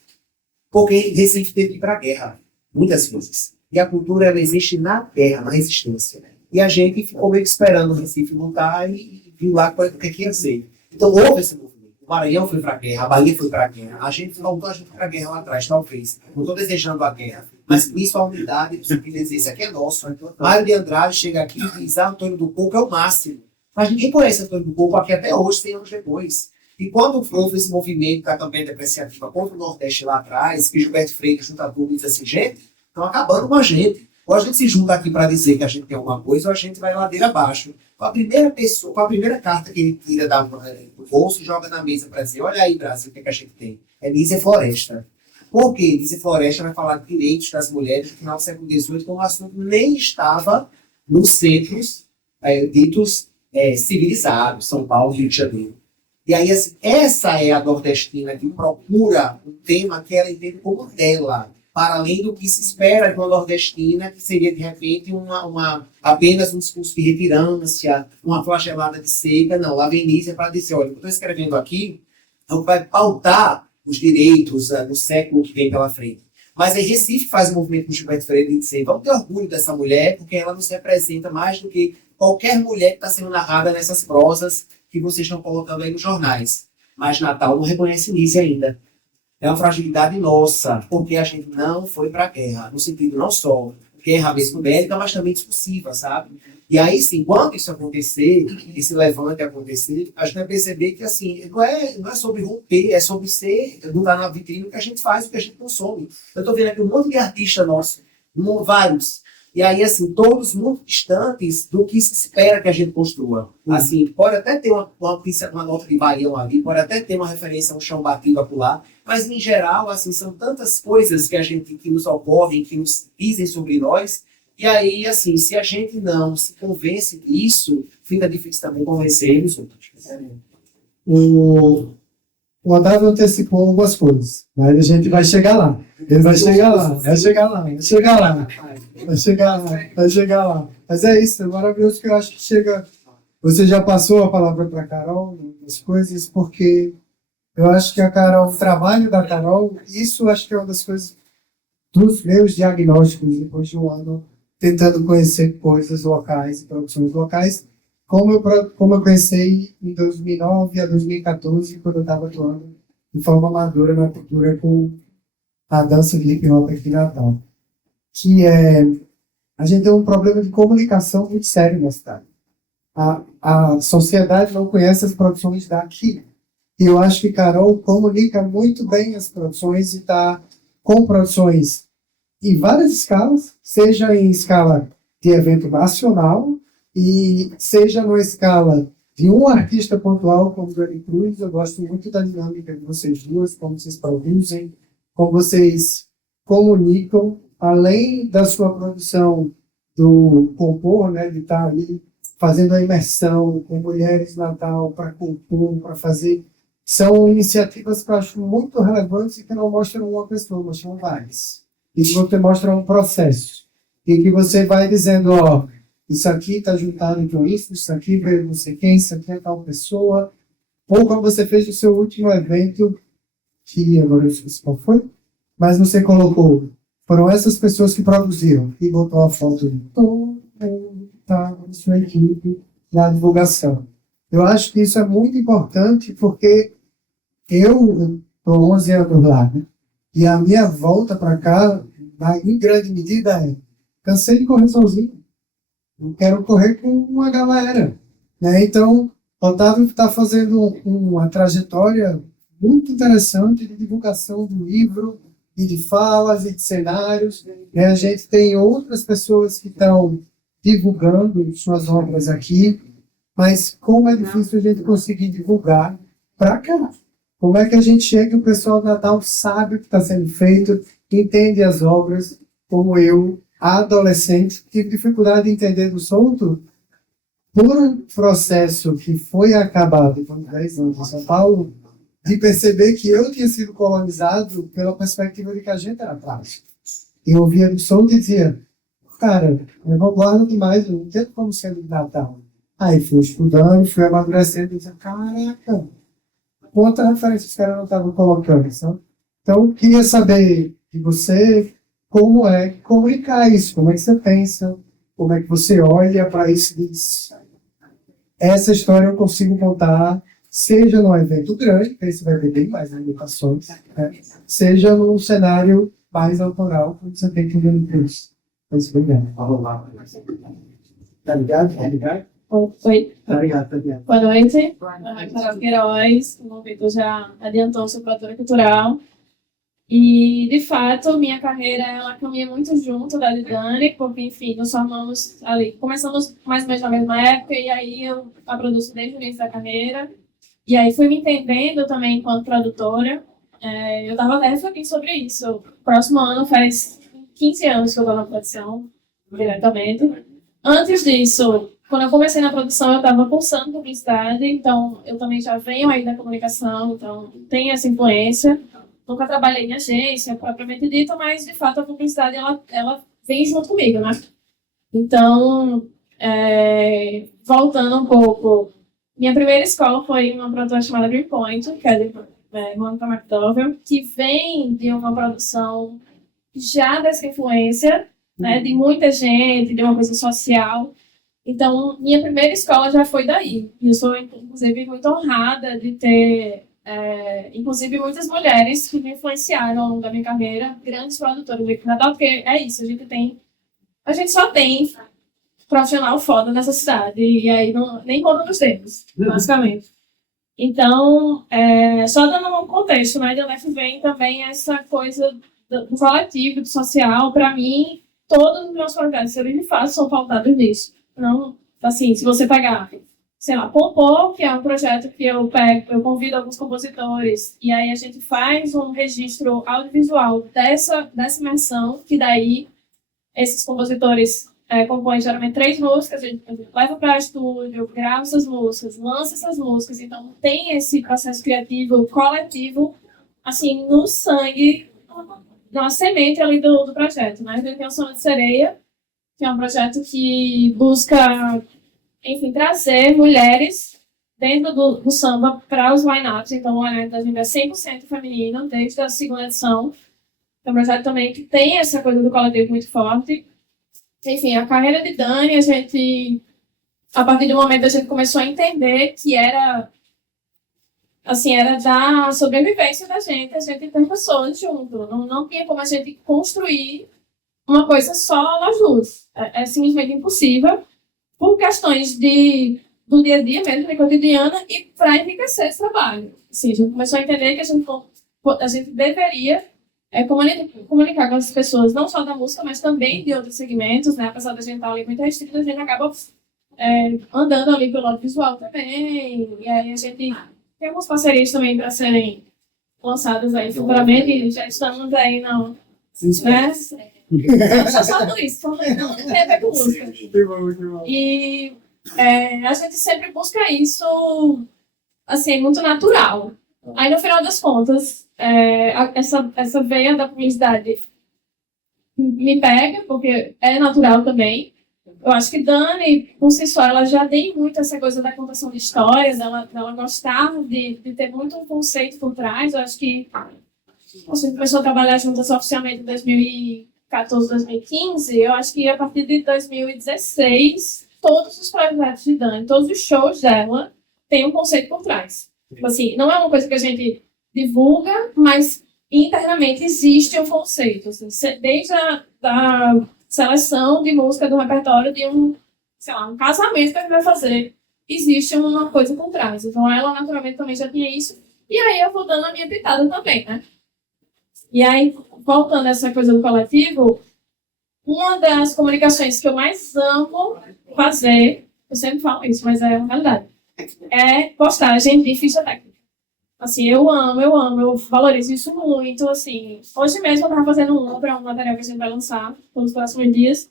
porque Recife teve que ir para a guerra, muitas vezes. E a cultura, ela existe na guerra, na resistência. E a gente ficou meio que esperando o Recife lutar e viu lá o que ia ser. Então, houve esse movimento. O Maranhão foi para a guerra, a Bahia foi para a guerra. A gente foi para a guerra lá atrás, talvez. Não estou desejando a guerra. Mas com isso a unidade, você quer dizer, isso aqui é nosso. Mário de Andrade chega aqui e diz, Antônio do Coco é o máximo. Mas ninguém conhece Antônio do Coco aqui até hoje, 100 anos depois. E quando houve esse movimento da campanha depreciativa contra o Nordeste lá atrás, que Gilberto Freire junta a turma e diz assim, gente, estão acabando com a gente. Ou a gente se junta aqui para dizer que a gente tem alguma coisa, ou a gente vai ladeira abaixo. Com a primeira carta que ele tira do bolso e joga na mesa para dizer, olha aí, Brasil, o que a gente tem? É Nízia Floresta. Por quê? Nízia Floresta vai falar de direitos das mulheres no final do século XVIII, quando o assunto nem estava nos centros ditos civilizados, São Paulo, Rio de Janeiro. E aí, assim, essa é a nordestina que procura um tema que ela entende como dela, para além do que se espera de uma nordestina, que seria, de repente, apenas um discurso de retirância, uma flagelada de seca. Não, lá vem Nízia para dizer, olha, eu estou escrevendo aqui, então vai pautar os direitos no século que vem pela frente. Mas aí Recife faz um movimento com o Gilberto Freire e dizer, vamos ter orgulho dessa mulher, porque ela nos representa mais do que qualquer mulher que está sendo narrada nessas prosas que vocês estão colocando aí nos jornais. Mas Natal não reconhece Nízia ainda. É uma fragilidade nossa, porque a gente não foi para a guerra, no sentido não só guerra mesmo bélica, mas também discursiva, sabe? E aí, sim, quando isso acontecer, esse levante acontecer, a gente vai perceber que, assim, não é sobre romper, é sobre não estar na vitrine o que a gente faz, o que a gente consome. Eu estou vendo aqui um monte de artistas nossos, vários, e aí, assim, todos muito distantes do que se espera que a gente construa. Assim, pode até ter uma nota de Baião ali, pode até ter uma referência a um chão batido acolá, mas, em geral, assim, são tantas coisas que nos ocorrem, que nos dizem sobre nós, e aí, assim, se a gente não se convence disso, fica difícil também convencer os outros. O Otávio antecipou algumas coisas, mas a gente vai chegar lá. Ele vai chegar lá, vai chegar lá, vai chegar lá. Vai chegar lá, vai chegar lá. Mas é isso, é maravilhoso que eu acho que chega... Você já passou a palavra para a Carol nas coisas, porque eu acho que a Carol, o trabalho da Carol, isso acho que é uma das coisas dos meus diagnósticos, depois de um ano tentando conhecer coisas locais e produções locais, como eu conheci em 2009 a 2014, quando eu estava atuando de forma madura na cultura com a dança de hip hop aqui em Natal. Que é, a gente tem um problema de comunicação muito sério na cidade. A sociedade não conhece as produções daqui. E eu acho que Carol comunica muito bem as produções e está com produções em várias escalas, seja em escala de evento nacional, e seja numa escala de um artista pontual como o Dani Cruz. Eu gosto muito da dinâmica de vocês duas, como vocês produzem, como vocês comunicam, além da sua produção do compor, né, de estar ali fazendo a imersão com mulheres Natal para compor, para fazer. São iniciativas que eu acho muito relevantes e que não mostram uma pessoa, mostram várias. E que você mostra um processo. E que você vai dizendo, ó, isso aqui está juntado com isso aqui veio não sei quem, isso aqui é tal pessoa. Ou como você fez o seu último evento, que agora eu esqueci qual foi, mas você colocou, foram essas pessoas que produziram, e botou a foto de todo mundo que está na sua equipe na divulgação. Eu acho que isso é muito importante, porque eu estou 11 anos lá, né? E a minha volta para cá, em grande medida, é cansei de correr sozinho. Eu quero correr com uma galera, né? Então, o Otávio está fazendo uma trajetória muito interessante de divulgação do livro, e de falas, e de cenários. E a gente tem outras pessoas que estão divulgando suas obras aqui, mas como é difícil a gente conseguir divulgar para cá. Como é que a gente chega e o pessoal do Natal sabe o que está sendo feito, entende as obras, como eu, adolescente, tive dificuldade de entender do solto por um processo que foi acabado depois de 10 anos em São Paulo, de perceber que eu tinha sido colonizado pela perspectiva de que a gente era plástico. E eu ouvia do solto e dizia, cara, eu não guardo demais, eu não entendo como sendo de Natal. Aí fui estudando, fui amadurecendo e dizia, caraca, quanta referência os caras não estavam colocando, sabe? Então, eu queria saber de você como é comunicar isso, como é que você pensa, como é que você olha para isso e diz, essa história eu consigo contar, seja num evento grande, que aí você vai ver bem mais limitações, né? Seja num cenário mais autoral, como você tem que ver no curso. É isso, obrigado. Tá ligado? Tá ligado? Oi, Tá ligado, tá ligado. boa noite. Meu nome é Carol Queiroz, o Vitor já adiantou sobre produtora cultural. E, de fato, minha carreira ela caminha muito junto da de Dani, porque, enfim, nos formamos ali, começamos mais ou menos na mesma época, e aí eu a produzo desde o início da carreira. E aí fui me entendendo também enquanto produtora. Eu estava até refletindo sobre isso. Próximo ano faz 15 anos que eu estou na produção, diretamente. Antes disso, quando eu comecei na produção, eu estava cursando publicidade, então eu também já venho aí da comunicação, então tenho essa influência. Nunca trabalhei em agência, propriamente dito, mas, de fato, a publicidade, ela vem junto comigo, né? Então, voltando um pouco, minha primeira escola foi uma produtora chamada Greenpoint, que é de Mônica McDowell, que vem de uma produção já dessa influência, né, de muita gente, de uma coisa social. Então, minha primeira escola já foi daí. E eu sou, inclusive, muito honrada de ter, inclusive, muitas mulheres que me influenciaram ao longo da minha carreira, grandes produtoras de Natal, porque é isso, a gente só tem profissional foda nessa cidade, e aí nem conta nos dedos, basicamente. Então, só dando um contexto, né, de onde vem também essa coisa do coletivo, do social. Para mim, todos os meus projetos, se eu de fato, são pautados nisso. Não, assim, se você pegar, sei lá, Popô, que é um projeto que eu convido alguns compositores, e aí a gente faz um registro audiovisual dessa imersão, que daí esses compositores compõem geralmente 3 músicas, a gente leva para estúdio, grava essas músicas, lança essas músicas, então tem esse processo criativo coletivo, assim, no sangue, na semente ali do projeto, né? A gente tem o Samba de Sereia, que é um projeto que busca, enfim, trazer mulheres dentro do samba para os line-ups. Então, o line-up da gente é 100% feminino, desde a segunda edição. É um projeto também que tem essa coisa do coletivo muito forte. Enfim, a carreira de Dani, a partir do momento a gente começou a entender que era da sobrevivência da gente, a gente tem pessoas junto. Não tinha como a gente construir uma coisa só nós duas. É simplesmente impossível, por questões do dia a dia mesmo, de cotidiana, e para enriquecer esse trabalho. Assim, a gente começou a entender que a gente deveria comunicar com as pessoas, não só da música, mas também de outros segmentos, né? Apesar da gente estar ali muito restrito, a gente acaba andando ali pelo lado visual também. E aí a gente tem algumas parcerias também para serem lançadas aí futuramente, e já estamos aí, não, né? Só por isso, não tem a ver com música. Que bom. E a gente sempre busca isso, assim, muito natural. Aí, no final das contas, essa veia da publicidade me pega, porque é natural também. Eu acho que Dani, por si só, ela já tem muito essa coisa da contação de histórias, ela gostar de ter muito um conceito por trás. Eu acho que a gente começou a trabalhar juntas oficialmente em 2014, 2015. Eu acho que a partir de 2016, todos os projetos de Dani, todos os shows dela, têm um conceito por trás. Tipo assim, não é uma coisa que a gente divulga, mas internamente existe um conceito. Assim, desde a seleção de música do repertório de um casamento que a gente vai fazer, existe uma coisa por trás. Então ela naturalmente também já tinha isso. E aí eu vou dando a minha pitada também, né? E aí, voltando a essa coisa do coletivo, uma das comunicações que eu mais amo fazer, eu sempre falo isso, mas é uma realidade, é postagem de ficha técnica. Assim, eu valorizo isso muito, assim. Hoje mesmo eu estava fazendo para um material que a gente vai lançar nos próximos dias.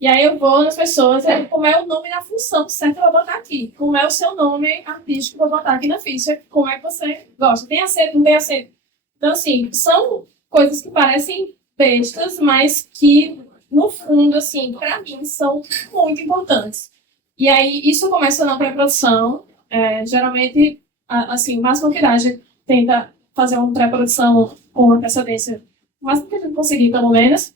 E aí eu vou nas pessoas, como é o nome da função certa eu vou botar aqui. Como é o seu nome artístico que eu vou botar aqui na ficha. Como é que você gosta. Tem acento, não tem acento. Então, assim, são coisas que parecem bestas, mas que, no fundo, assim, para mim, são muito importantes. E aí, isso começa na pré-produção. Geralmente, assim, o máximo que dá, a gente tenta fazer uma pré-produção com antecedência, o máximo que a gente conseguir, pelo menos.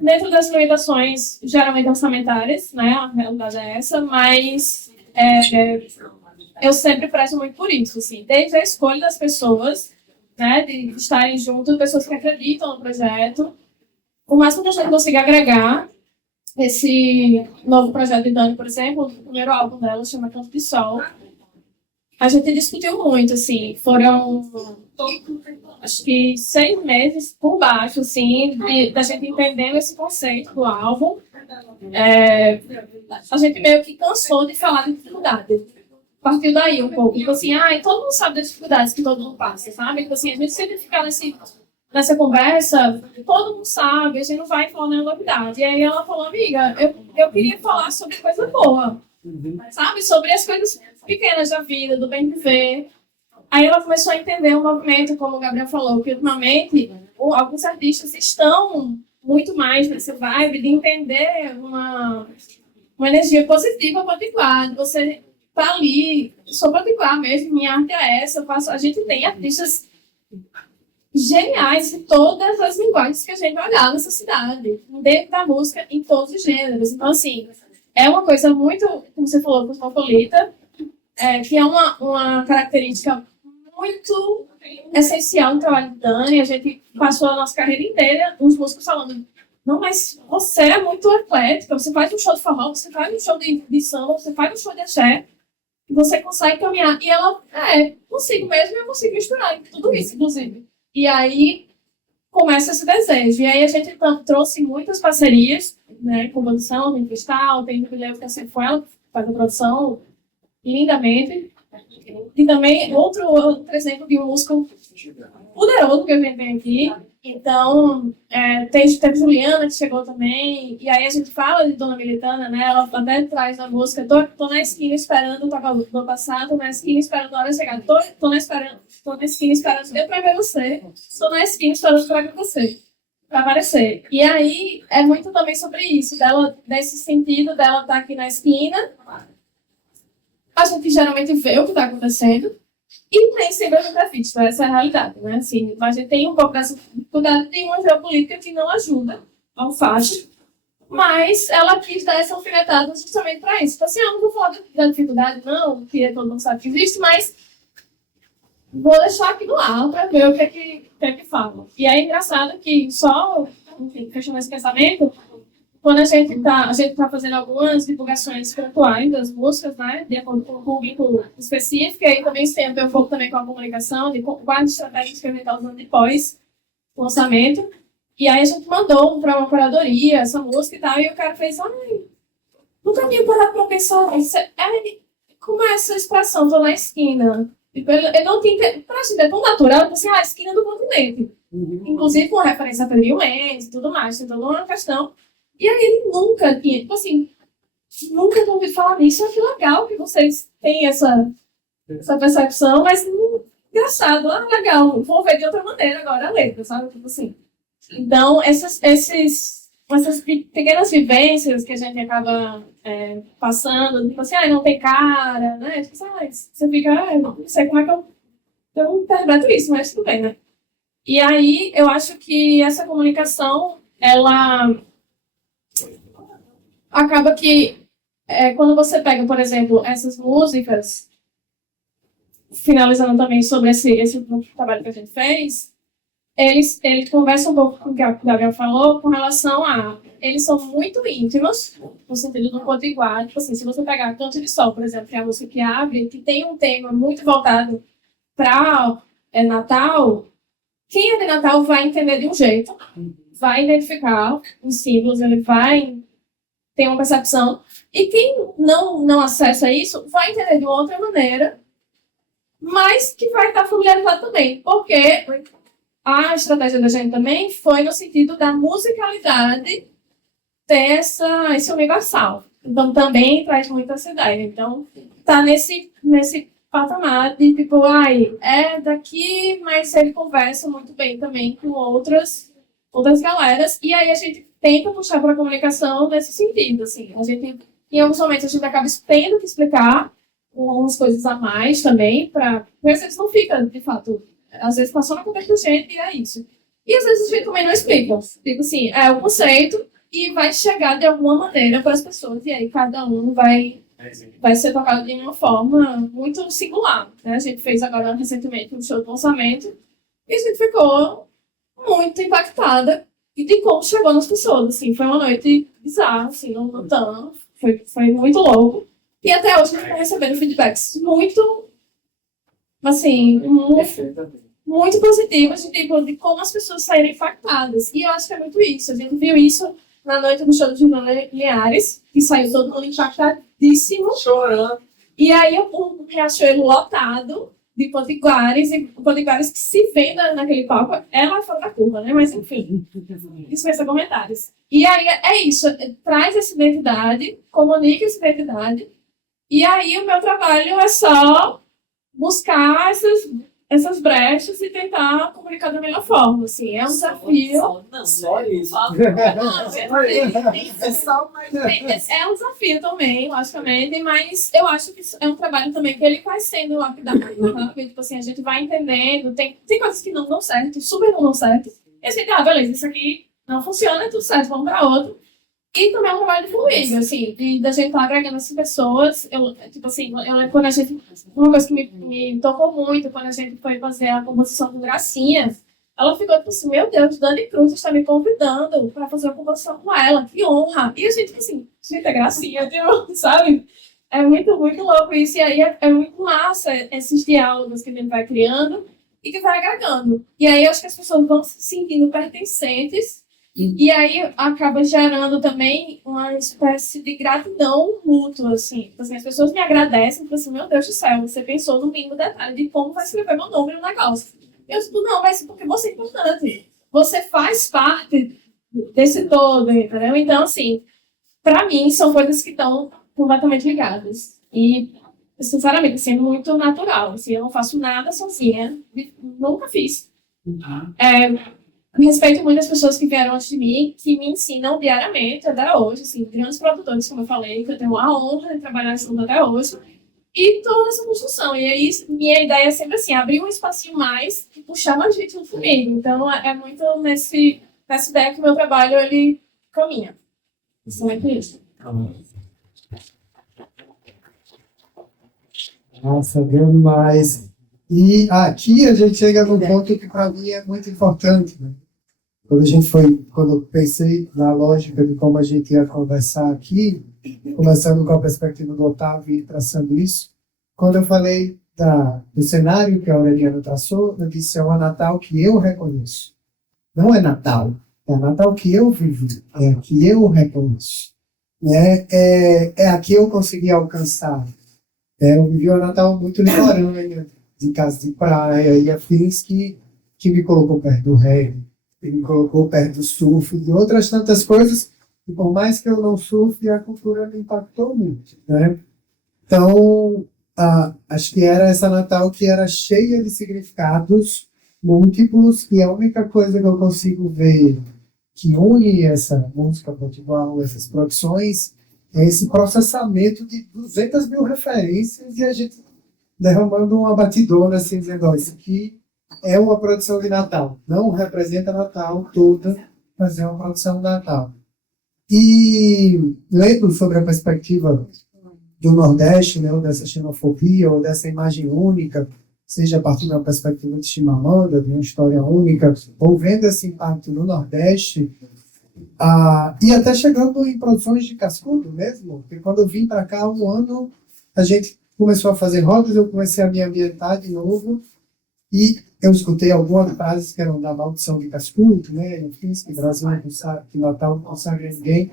Dentro das limitações, geralmente orçamentárias, né? A realidade é essa, mas eu sempre prezo muito por isso, assim, desde a escolha das pessoas, né? De estarem junto, pessoas que acreditam no projeto. O máximo que a gente consiga agregar. Esse novo projeto de Dani, por exemplo, o primeiro álbum dela chama Canto de Sol. A gente discutiu muito, assim, foram acho que 6 meses por baixo, assim, da gente entendendo esse conceito do álbum. A gente meio que cansou de falar de dificuldade. Partiu daí um pouco, tipo assim, todo mundo sabe das dificuldades que todo mundo passa, sabe? Tipo assim, a gente sempre fica nessa conversa, todo mundo sabe, a gente não vai falar nenhuma novidade. E aí ela falou, amiga, eu queria falar sobre coisa boa, sabe? Sobre as coisas pequenas da vida, do bem viver. Aí ela começou a entender o movimento, como o Gabriel falou, que ultimamente alguns artistas estão muito mais nessa vibe de entender uma energia positiva potiguar, de você tá ali, sou potiguar mesmo, minha arte é essa, a gente tem artistas geniais em todas as linguagens que a gente olhar nessa cidade, dentro da música, em todos os gêneros. Então, assim, é uma coisa muito, como você falou, cosmopolita, que é uma característica muito essencial no trabalho de Dani. A gente passou a nossa carreira inteira, os músicos falando, não, mas você é muito eclética, você faz um show de forró, você faz um show de samba, você faz um show de axé, e você consegue caminhar. E ela, consigo mesmo, eu consigo misturar tudo isso, inclusive. E aí começa esse desejo. E aí a gente trouxe muitas parcerias, né, com produção, tem Cristal, tem Jubileu, que sempre foi ela, faz a produção lindamente. E também outro exemplo de um músico poderoso que a gente tem aqui. Então, teve Juliana, que chegou também. E aí a gente fala de Dona Militana, né? Ela até traz na música, tô na esquina esperando o tocar do passado, tô na esquina esperando a hora chegar. Tô na esquina esperando eu pra ver você. Tô na esquina esperando pra ver você. Pra aparecer. E aí, é muito também sobre isso, desse sentido dela estar aqui na esquina. A gente geralmente vê o que está acontecendo e nem sempre a gente é visto. Essa é a realidade, né? Assim, a gente tem um pouco dessa dificuldade de uma geopolítica que não ajuda ao fato, mas ela quis dar essa alfinetada justamente para isso. Então, assim, eu não vou falar da dificuldade, não, que todo mundo sabe que existe, mas vou deixar aqui no ar para ver o que é que fala. E é engraçado que só, enfim, fechando esse pensamento, quando a gente tá fazendo algumas divulgações pontuais das músicas, né, de acordo com o público específico, e aí também tem a ver um pouco também com a comunicação, de quais estratégias que a gente está usando depois, lançamento. E aí a gente mandou para uma curadoria essa música e tal, e o cara fez, ai, nunca tinha parado para pensar, como é essa expressão, tô na esquina? Tipo, ele não tinha, pra gente é tão natural, tipo assim, a esquina do continente. Inclusive com referência a Pedrinho Mendes e tudo mais, tem toda uma questão. E aí ele nunca tinha, tipo assim, nunca tinha ouvido falar nisso, que legal que vocês têm essa percepção, mas engraçado, legal, vou ver de outra maneira agora a letra, sabe? Tipo assim. Então, essas pequenas vivências que a gente acaba passando, tipo assim, não tem cara, né? Tipo assim, você fica, não sei como é que eu interpreto isso, mas tudo bem, né? E aí, eu acho que essa comunicação, ela acaba que, quando você pega, por exemplo, essas músicas, finalizando também sobre esse trabalho que a gente fez, eles conversam um pouco com o que a Gabriel falou com relação a... Eles são muito íntimos, no sentido do potiguar. Tipo assim, se você pegar Canto de Sol, por exemplo, que é a música que abre, que tem um tema muito voltado para Natal, quem é de Natal vai entender de um jeito, vai identificar os símbolos, ele vai ter uma percepção. E quem não acessa isso, vai entender de uma outra maneira, mas que vai estar familiarizado também. Porque a estratégia da gente também foi no sentido da musicalidade ter esse universal. Então, também traz muito essa ideia. Então, tá nesse patamar de, tipo, é daqui, mas ele conversa muito bem também com outras galeras. E aí a gente tenta puxar para a comunicação nesse sentido, assim. A gente, em alguns momentos, a gente acaba tendo que explicar algumas coisas a mais também, porque às vezes não fica, de fato... Às vezes passou na cabeça da gente e é isso. E às vezes a gente também não explica. Tipo assim, é o conceito e vai chegar de alguma maneira para as pessoas. E aí cada um vai ser tocado de uma forma muito singular. Né? A gente fez agora recentemente um show de lançamento e a gente ficou muito impactada de como chegou nas pessoas. Assim, foi uma noite bizarra, assim, no TAM. Foi muito louco. E até hoje a gente está recebendo feedbacks muito, assim, muito positivos de como as pessoas saíram impactadas. E eu acho que é muito isso. A gente viu isso na noite do show do Gilvan Linhares, que saiu todo mundo impactadíssimo. Chorando. E aí um Riachuelo lotado de potiguares, e potiguares que se vê naquele palco, ela fora da curva, né? Mas enfim, dispensa comentários. E aí é isso, traz essa identidade, comunica essa identidade, e aí o meu trabalho é só buscar essas brechas e tentar comunicar da melhor forma, assim, é um desafio. Não, só isso. É só mais. É um desafio também, logicamente, mas eu acho que é um trabalho também que ele vai sendo lapidado, sabe? Tipo assim, a gente vai entendendo, tem coisas que não dão certo, super não dão certo, e a gente, beleza, isso aqui não funciona, é tudo certo, vamos para outro. E também é um trabalho de fluido, assim, da gente estar agregando essas pessoas. Tipo assim, eu lembro quando a gente... Uma coisa que me tocou muito, quando a gente foi fazer a composição com Gracinha, ela ficou tipo assim, meu Deus, Dani Cruz está me convidando para fazer uma composição com ela, que honra! E a gente, tipo assim, gente, é Gracinha, tipo, sabe? É muito, muito louco isso. E aí é muito massa esses diálogos que a gente vai criando e que vai agregando. E aí eu acho que as pessoas vão se sentindo pertencentes. E aí acaba gerando também uma espécie de gratidão mútua, assim. Tipo assim, as pessoas me agradecem, tipo assim, meu Deus do céu, você pensou no mínimo detalhe de como vai escrever meu nome no negócio. Eu digo, não, mas porque você é importante. Você faz parte desse todo, entendeu? Então, assim, pra mim, são coisas que estão completamente ligadas. E, sinceramente, assim, é muito natural. Assim, eu não faço nada sozinha. Nunca fiz. Respeito muito as pessoas que vieram antes de mim, que me ensinam diariamente, até hoje, assim, grandes produtores, como eu falei, que eu tenho a honra de trabalhar junto até hoje, e toda essa construção. E aí, minha ideia é sempre assim, abrir um espacinho mais e puxar mais gente junto comigo. Então, é muito nessa ideia que o meu trabalho, ele caminha. Isso é isso. Nossa, deu demais. E aqui a gente chega num ponto que para mim é muito importante, né? Quando eu pensei na lógica de como a gente ia conversar aqui, começando com a perspectiva do Otávio e traçando isso, quando eu falei do cenário que a Aureliana traçou, eu disse é uma Natal que eu reconheço. não é Natal. É Natal que eu vivo, é a que eu reconheço. Né? É a que eu consegui alcançar. Eu vivi o Natal muito litorânea, de casa de praia e afins que me colocou perto do reggae, que me colocou perto do surf e outras tantas coisas. E por mais que eu não surfe, a cultura me impactou muito. Né? Então, acho que era essa Natal que era cheia de significados múltiplos e a única coisa que eu consigo ver que une essa música potiguar, essas produções, é esse processamento de 200 mil referências e a gente derramando uma batidona assim, dizendo, ó, isso aqui é uma produção de Natal. Não representa Natal toda, mas é uma produção de Natal. E lendo sobre a perspectiva do Nordeste, né, ou dessa xenofobia, ou dessa imagem única, seja a partir da perspectiva de Chimamanda, de uma história única, ou vendo esse impacto no Nordeste, e até chegando em produções de cascudo mesmo, porque quando eu vim para cá há um ano, a gente começou a fazer rodas, eu comecei a me ambientar de novo, e eu escutei algumas frases que eram da maldição de cascudo, né, enfim, que Brasil não consagra, que Natal não consagra ninguém,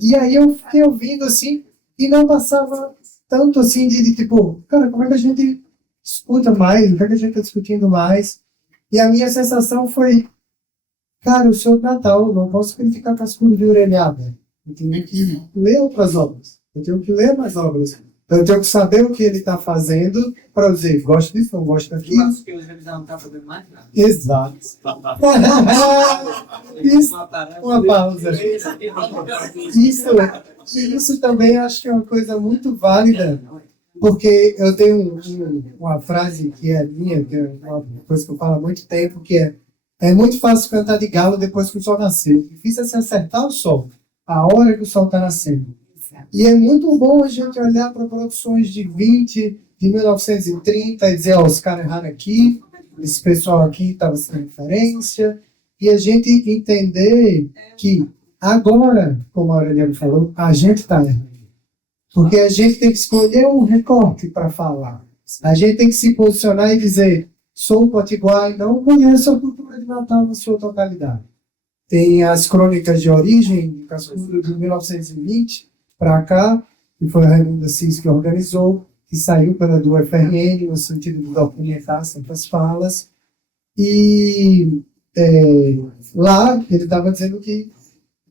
e aí eu fiquei ouvindo assim, e não passava tanto assim de tipo, cara, como é que a gente escuta mais, o que é que a gente está discutindo mais, e a minha sensação foi, cara, eu sou de Natal, não posso criticar cascudo de orelhada. Eu tenho que ler outras obras. Eu tenho que ler mais obras. Eu tenho que saber o que ele está fazendo para dizer, gosto disso, não gosto daquilo. Acho que hoje a não está fazendo mais nada. Exato. Isso, uma pausa. Isso também acho que é uma coisa muito válida, porque eu tenho uma frase que é minha, que é uma coisa que eu falo há muito tempo, que é muito fácil cantar de galo depois que o sol nasceu. Difícil é se acertar o sol, a hora que o sol está nascendo. E é muito bom a gente olhar para produções de 1930 e dizer, ó, os caras erraram aqui, esse pessoal aqui estava sem referência, e a gente entender que agora, como a Aureliana falou, a gente está errando. Porque a gente tem que escolher um recorte para falar. A gente tem que se posicionar e dizer, sou potiguar e não conheço a cultura de Natal na sua totalidade. Tem as crônicas de origem de Cascudo de 1920 para cá, que foi a Raimundo Assis que organizou, que saiu pela do UFRN, no sentido de documentar certas falas. E lá ele estava dizendo que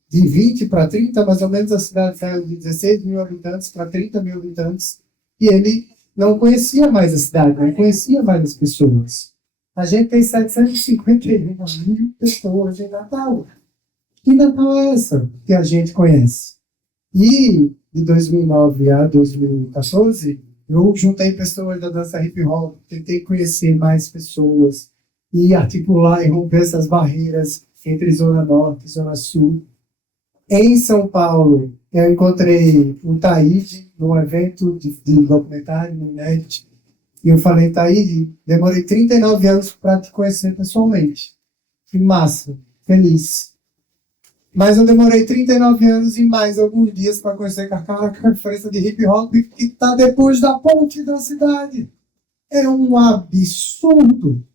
de 20 para 30, mais ou menos, a cidade saiu de 16 mil habitantes para 30 mil habitantes, e ele não conhecia mais a cidade, não conhecia mais as pessoas. A gente tem 751 mil pessoas em Natal. Que Natal é essa que a gente conhece? E de 2009 a 2014, eu juntei pessoas da dança hip hop, tentei conhecer mais pessoas e articular e romper essas barreiras entre Zona Norte e Zona Sul. Em São Paulo, eu encontrei o Taíde num evento de documentário no Inédit. E eu falei, Taíde, demorei 39 anos para te conhecer pessoalmente. Que massa, feliz. Mas eu demorei 39 anos e mais alguns dias para conhecer aquela conferência de hip hop que está depois da ponte da cidade. É um absurdo.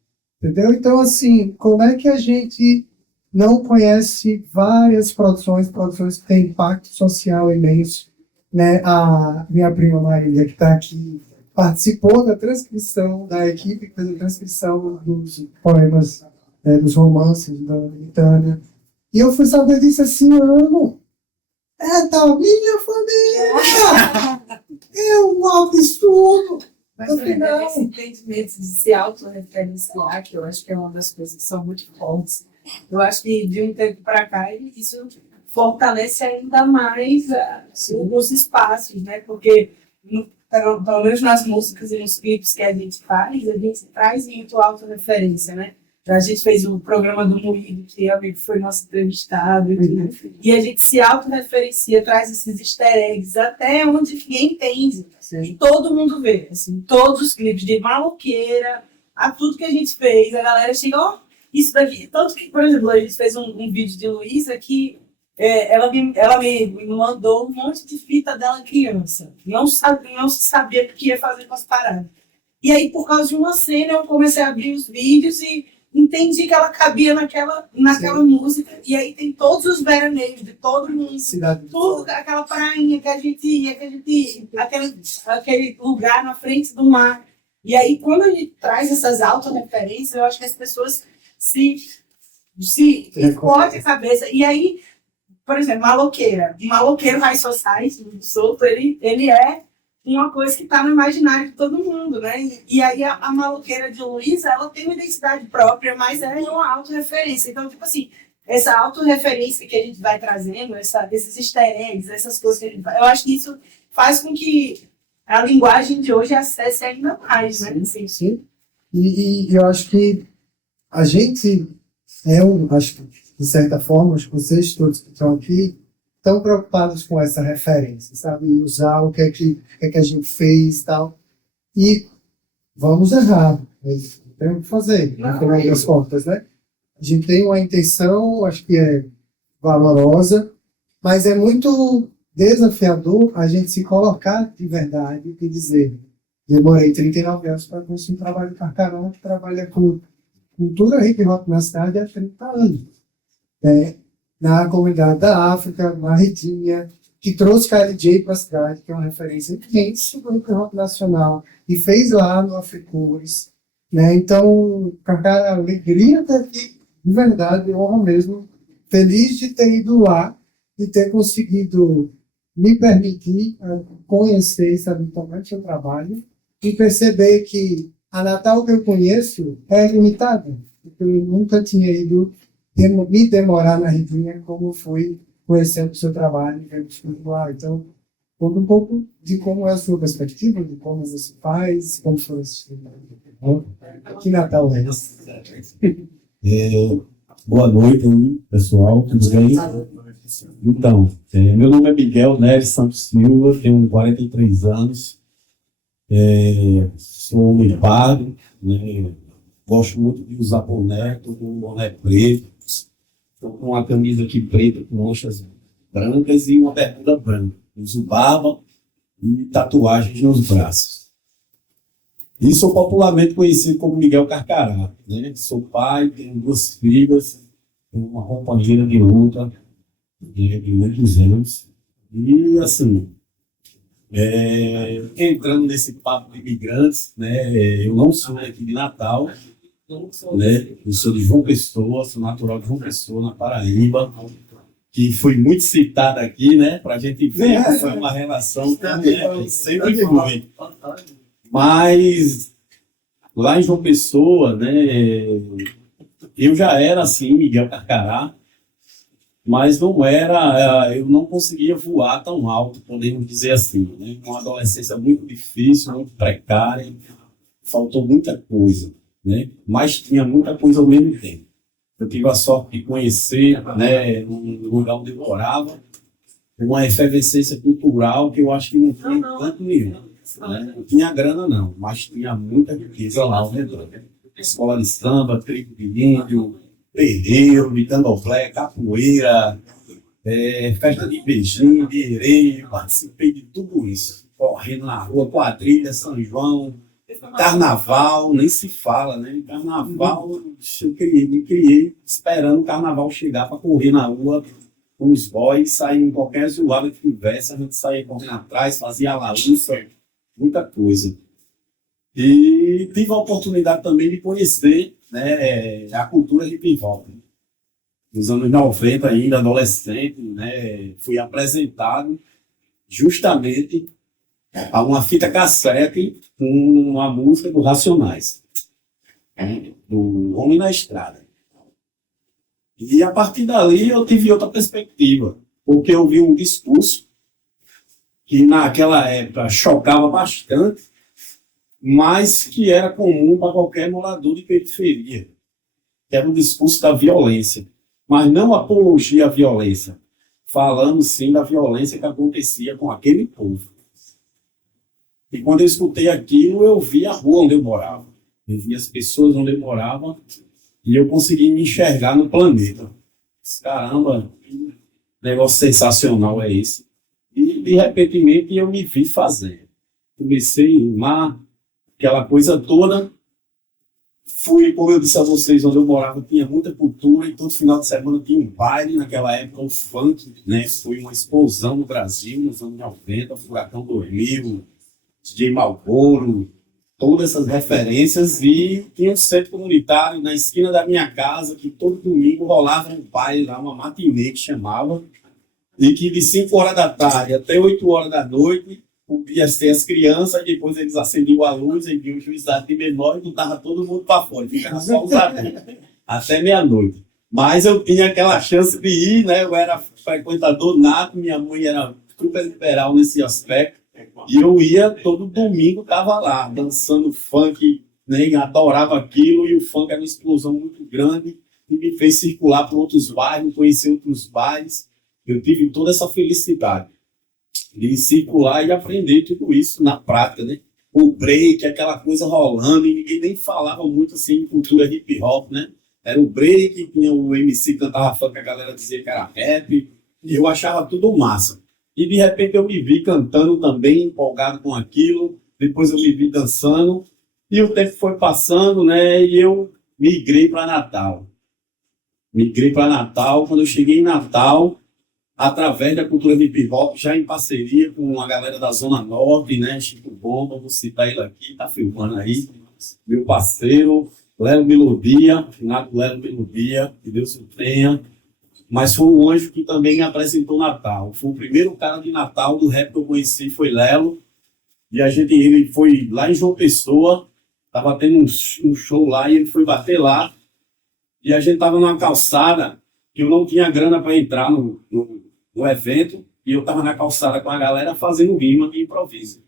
Entendeu? Então, assim, como é que a gente não conhece várias produções que têm impacto social imenso? Né? A minha prima Marília, que está aqui, participou da transcrição, da equipe que fez a transcrição dos poemas, dos romances da Britânia. E eu fui saber disso esse ano. É da minha família! É um absurdo! Mas esse entendimento de se autorreferenciar, que eu acho que é uma das coisas que são muito fortes. Eu acho que de um tempo para cá isso fortalece ainda mais os espaços, né? Porque, pelo menos nas músicas e nos clipes que a gente traz muito autorreferência, né? A gente fez o programa do Moído, que amigo foi nosso entrevistado, e a gente se autorreferencia, traz esses easter eggs até onde ninguém entende. E todo mundo vê, assim, todos os clipes, de maloqueira, a tudo que a gente fez, a galera chega, ó, isso daqui. Tanto que, por exemplo, a gente fez um vídeo de Luísa que ela me mandou um monte de fita dela criança. Não se sabia o que ia fazer com as paradas. E aí, por causa de uma cena, eu comecei a abrir os vídeos e entendi que ela cabia naquela música, e aí tem todos os veraneios de todo mundo, Cidade do tudo, aquela prainha que a gente ia, aquele lugar na frente do mar. E aí, quando a gente traz essas autorreferências, eu acho que as pessoas se explodem a cabeça. E aí, por exemplo, maloqueiro High Society, do Souto, ele é uma coisa que está no imaginário de todo mundo, né? E aí a maloqueira de Luísa, ela tem uma identidade própria, mas ela é uma autorreferência. Então, tipo assim, essa autorreferência que a gente vai trazendo, esses easter eggs, essas coisas que a gente vai, eu acho que isso faz com que a linguagem de hoje acesse ainda mais, né? Sim, sim. E eu acho que a gente acho que, de certa forma, os vocês todos que estão aqui estão preocupados com essa referência, sabe? E usar o que é que a gente fez e tal. E vamos errar. Temos que fazer, no final das contas, né? A gente tem uma intenção, acho que é valorosa, mas é muito desafiador a gente se colocar de verdade e dizer: demorei 39 anos para construir um trabalho de Carcarão que trabalha com cultura hip hop na cidade há 30 anos. Na comunidade da África, na Redinha, que trouxe KLJ para a cidade, que é uma referência imensa do hip hop nacional, e fez lá no Africures, né? Então, Carcará, alegria estar aqui, de verdade, honra mesmo, feliz de ter ido lá e ter conseguido me permitir conhecer, sabe, também o seu trabalho e perceber que a Natal que eu conheço é limitada, porque eu nunca tinha ido me demorar na Redinha como fui conhecendo o seu trabalho e vendo tudo lá. Então, conta um pouco de como é a sua perspectiva, de como você faz, como foi esse que Natal é esse? Boa noite, pessoal, tudo bem? Então, meu nome é Miguel Neres Santos Silva, tenho 43 anos, sou homem pardo, né? Gosto muito de usar boné, estou com um boné preto, estou com uma camisa aqui preta com manchas brancas e uma bermuda branca. Uso barba e tatuagens nos braços. E sou popularmente conhecido como Miguel Carcará, né? Sou pai, tenho 2 filhas, tenho uma companheira de luta de muitos anos. E, assim, entrando nesse papo de imigrantes, né? Eu não sou aqui de Natal, né? Eu sou de João Pessoa, sou natural de João Pessoa, na Paraíba, que foi muito citada aqui, né? Para a gente ver que foi uma relação que sempre foi. Mas lá em João Pessoa, né, eu já era assim, Miguel Carcará, mas não era, eu não conseguia voar tão alto, podemos dizer assim, né? Uma adolescência muito difícil, muito precária, faltou muita coisa, né? Mas tinha muita coisa ao mesmo tempo. Eu tive a sorte de conhecer, né, no lugar onde eu morava, uma efervescência cultural que eu acho que não tinha tanto nenhum. Né? Não tinha grana não, mas tinha muita riqueza lá ao redor. Escola de samba, tribo de índio, terreiro, de candomblé, capoeira, festa de beijinho, de areia, participei de tudo isso. Correndo na rua, quadrilha, São João, carnaval, nem se fala, né? Carnaval, eu me criei esperando o carnaval chegar para correr na rua com os boys, sair em qualquer zoada que tivesse, a gente saía correndo atrás, fazia laúça, muita coisa. E tive a oportunidade também de conhecer, né, a cultura hip hop. Nos anos 90 ainda, adolescente, né, fui apresentado justamente a uma fita cassete com uma música do Racionais, né, do Homem na Estrada. E a partir dali eu tive outra perspectiva, porque eu vi um discurso que naquela época chocava bastante, mas que era comum para qualquer morador de periferia, que era o discurso da violência, mas não apologia à violência, falando sim da violência que acontecia com aquele povo. E quando eu escutei aquilo, eu vi a rua onde eu morava, eu vi as pessoas onde eu morava, e eu consegui me enxergar no planeta. Caramba, que negócio sensacional é esse. E, de repente, eu me vi fazendo. Comecei a mar, aquela coisa toda. Fui, como eu disse a vocês, onde eu morava tinha muita cultura e todo final de semana tinha um baile. Naquela época o funk, né, foi uma explosão no Brasil, nos anos 90, Furacão 2000, DJ Malboro, todas essas referências. E tinha um centro comunitário na esquina da minha casa que todo domingo rolava um baile lá, uma matinê que chamava, e que de 5 horas da tarde até 8 horas da noite podia ser as crianças, depois eles acendiam a luz e viam o juizado de menor e botava todo mundo para fora, ficava só os adultos, até meia-noite. Mas eu tinha aquela chance de ir, né? Eu era frequentador nato, minha mãe era super liberal nesse aspecto, e eu ia todo domingo, estava lá, dançando funk, né? Adorava aquilo, e o funk era uma explosão muito grande, e me fez circular por outros bairros, conhecer outros bairros. Eu tive toda essa felicidade de circular e aprender tudo isso na prática, né? O break, aquela coisa rolando, e ninguém nem falava muito assim em cultura hip hop, né? Era o break, tinha o MC que cantava funk, a galera dizia que era rap, e eu achava tudo massa. E de repente eu me vi cantando também, empolgado com aquilo, depois eu me vi dançando, e o tempo foi passando, né? E eu migrei para Natal. Quando eu cheguei em Natal, através da cultura hip hop, já em parceria com a galera da Zona Norte, né? Chico Bomba, vou citar ele aqui, tá filmando aí, meu parceiro, Léo Melodia, finado Léo Melodia, que Deus o tenha. Mas foi um anjo que também me apresentou Natal. Foi o primeiro cara de Natal do rap que eu conheci, foi Léo. E ele foi lá em João Pessoa, tava tendo um show lá, e ele foi bater lá. E a gente tava numa calçada que eu não tinha grana para entrar no evento, e eu estava na calçada com a galera fazendo rima de improviso.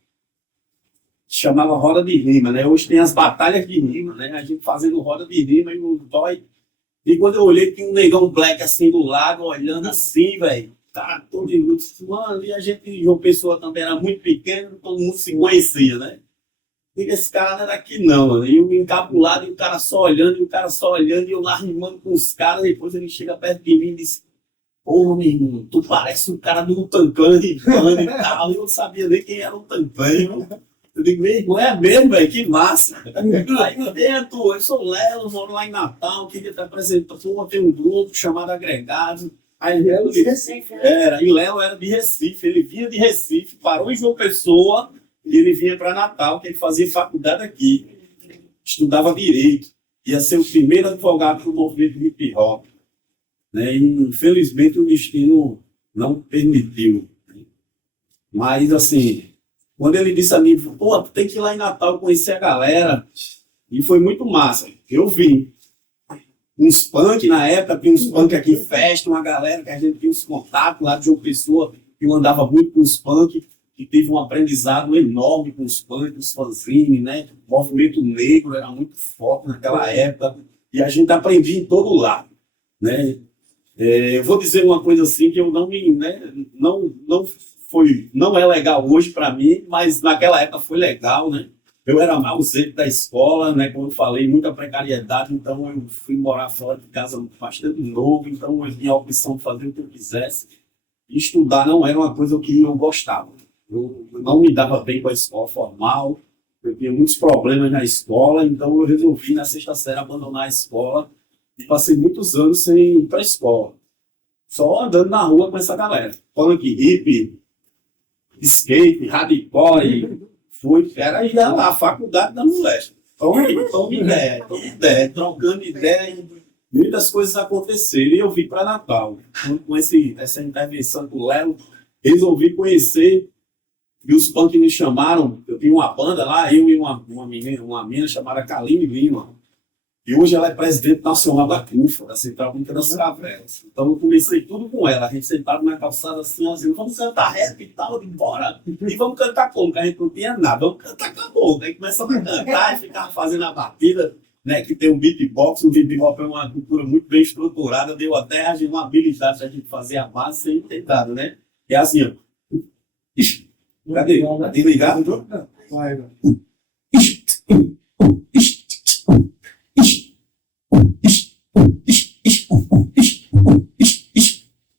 Chamava roda de rima, né? Hoje tem as batalhas de rima, né? A gente fazendo roda de rima e no dói. E quando eu olhei, tinha um negão black assim do lado, olhando assim, velho. Cara, todo mundo, mano, e a gente, João Pessoa também era muito pequeno, todo mundo se conhecia, né? E esse cara não era daqui não, mano. E eu encapulado, e o cara só olhando, e eu lá rimando com os caras, depois ele chega perto de mim e diz: "Ô, meu irmão, tu parece um cara do Tancan rimando e tal." Eu não sabia nem quem era o Tancan. Eu digo: "Meu irmão, é mesmo, velho, que massa." Aí eu sou o Léo, moro lá em Natal, queria te apresentar. Tem um grupo chamado Agregado. Aí Léo de Recife, né? E Léo era de Recife, ele vinha de Recife, parou em João Pessoa, e ele vinha para Natal, que ele fazia faculdade aqui, estudava Direito, ia ser o primeiro advogado do movimento hip hop, né? E infelizmente o destino não permitiu. Mas assim, quando ele disse a mim: "Pô, tu tem que ir lá em Natal conhecer a galera", e foi muito massa. Eu vim. Uns punk na época, tinha uns punk aqui em festa, uma galera que a gente tinha uns contatos lá de João Pessoa, que eu andava muito com os punk, que teve um aprendizado enorme com os punk, os fanzines, né? O movimento negro era muito forte naquela época, e a gente aprendia em todo lado, né? Eu vou dizer uma coisa assim que eu não me, né? Não é legal hoje para mim, mas naquela época foi legal, né? Eu era ausente da escola, né? Como eu falei, muita precariedade, então eu fui morar fora de casa bastante novo, então eu tinha a opção de fazer o que eu quisesse. E estudar não era uma coisa que eu gostava. Eu não me dava bem com a escola formal, eu tinha muitos problemas na escola, então eu resolvi na sexta série abandonar a escola e passei muitos anos sem ir para a escola. Só andando na rua com essa galera. Punk, hippie, skate, hardcore, era ir lá, a faculdade da moléstia. Toma ideia, trocando ideia, e muitas coisas aconteceram. E eu vim para Natal. Com essa intervenção com o Léo, resolvi conhecer, e os punk me chamaram. Eu tinha uma banda lá, eu e uma menina chamada Kaline Lima. E hoje ela é presidente nacional da CUFA, da Central Única das Cavelas. Então eu comecei tudo com ela. A gente sentado na calçada assim, vamos cantar rap e tal, embora. E vamos cantar como? Porque a gente não tinha nada. Vamos cantar acabou. Aí começamos a cantar e ficava fazendo a batida, né? Que tem um beatbox. O beatbox é uma cultura muito bem estruturada. Deu até a gente uma habilidade de a gente fazer a base sem tentado, né? É assim, ó. Cadê? Tá ligado? Vai, vai.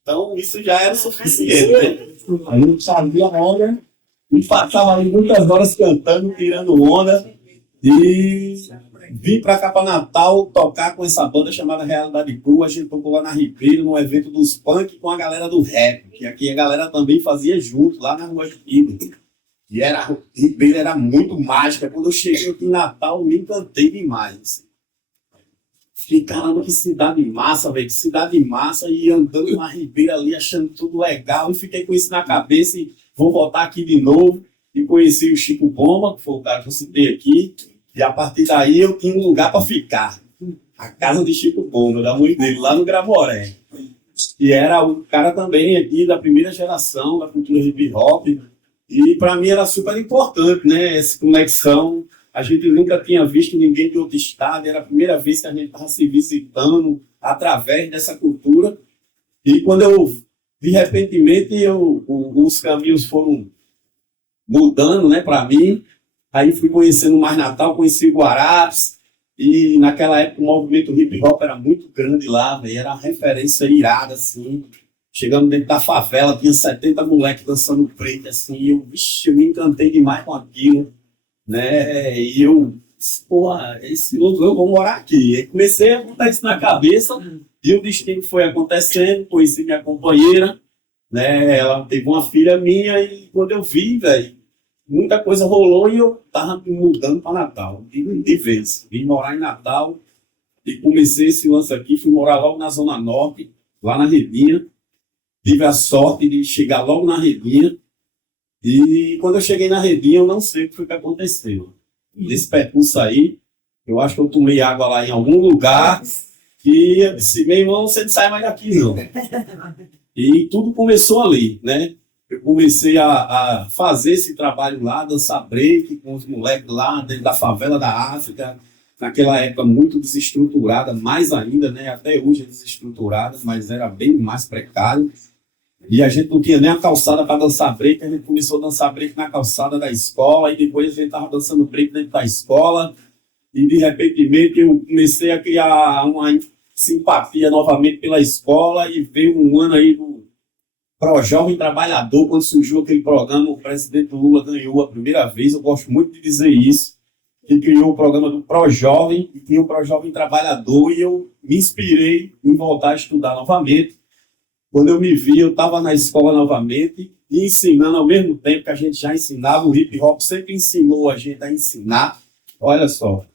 Então isso já era suficiente, né? Aí eu sabia a onda e passava ali muitas horas cantando, tirando onda. E vim para cá para Natal tocar com essa banda chamada Realidade Crua. A gente tocou lá na Ribeiro, no evento dos punk com a galera do rap, que aqui a galera também fazia junto, lá na Rua Ribeiro. E Ribeiro era muito mágica. Quando eu cheguei aqui em Natal, me encantei demais. Assim. Fiquei, caramba, que cidade massa, velho, que cidade massa. E andando na Ribeira ali, achando tudo legal. E fiquei com isso na cabeça e vou voltar aqui de novo. E conheci o Chico Bomba, que foi o cara que eu citei aqui. E a partir daí eu tinha um lugar para ficar. A casa de Chico Bomba, da mãe dele, lá no Gravoré. E era o cara também aqui da primeira geração da cultura hip hop. E para mim era super importante, né? Essa conexão. A gente nunca tinha visto ninguém de outro estado. Era a primeira vez que a gente estava se visitando através dessa cultura. E quando eu, de repentemente, os caminhos foram mudando, né, para mim. Aí fui conhecendo mais Natal, conheci o Guarapes, e naquela época o movimento hip hop era muito grande lá, véio, era uma referência irada, assim. Chegando dentro da favela, tinha 70 moleques dançando preto, assim, e eu me encantei demais com aquilo, né, e eu, porra, esse outro, eu vou morar aqui. E comecei a botar isso na cabeça, e o destino foi acontecendo, conheci minha companheira, né, ela teve uma filha minha, e quando eu vi, velho, muita coisa rolou e eu tava me mudando para Natal, de vez. Vim morar em Natal e comecei esse lance aqui, fui morar logo na Zona Norte, lá na Redinha. Tive a sorte de chegar logo na Redinha. E quando eu cheguei na Redinha, eu não sei o que foi que aconteceu. Nesse percurso aí, eu acho que eu tomei água lá em algum lugar e eu disse, meu irmão, você não sai mais daqui não. E tudo começou ali, né? Eu comecei a fazer esse trabalho lá, dançar break com os moleques lá dentro da favela da África, naquela época muito desestruturada, mais ainda, né? Até hoje é desestruturada, mas era bem mais precário. E a gente não tinha nem a calçada para dançar break, a gente começou a dançar break na calçada da escola, e depois a gente estava dançando break dentro da escola, e de repente eu comecei a criar uma simpatia novamente pela escola, e veio um ano aí do Pro-Jovem Trabalhador, quando surgiu aquele programa, o presidente Lula ganhou a primeira vez, eu gosto muito de dizer isso, que criou o programa do Pro-Jovem, e tinha o Pro-Jovem Trabalhador, e eu me inspirei em voltar a estudar novamente. Quando eu me vi, eu estava na escola novamente, e ensinando ao mesmo tempo que a gente já ensinava, o hip hop sempre ensinou a gente a ensinar, olha só.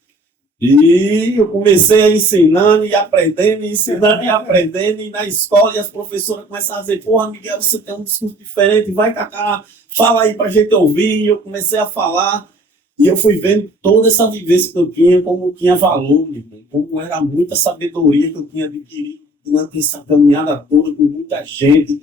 E eu comecei a ensinando e aprendendo, e ensinando e aprendendo, e na escola, e as professoras começaram a dizer, porra, Miguel, você tem um discurso diferente, vai cá, fala aí pra gente ouvir. E eu comecei a falar, e eu fui vendo toda essa vivência que eu tinha, como tinha valor, como era muita sabedoria que eu tinha adquirido durante essa caminhada toda, com muita gente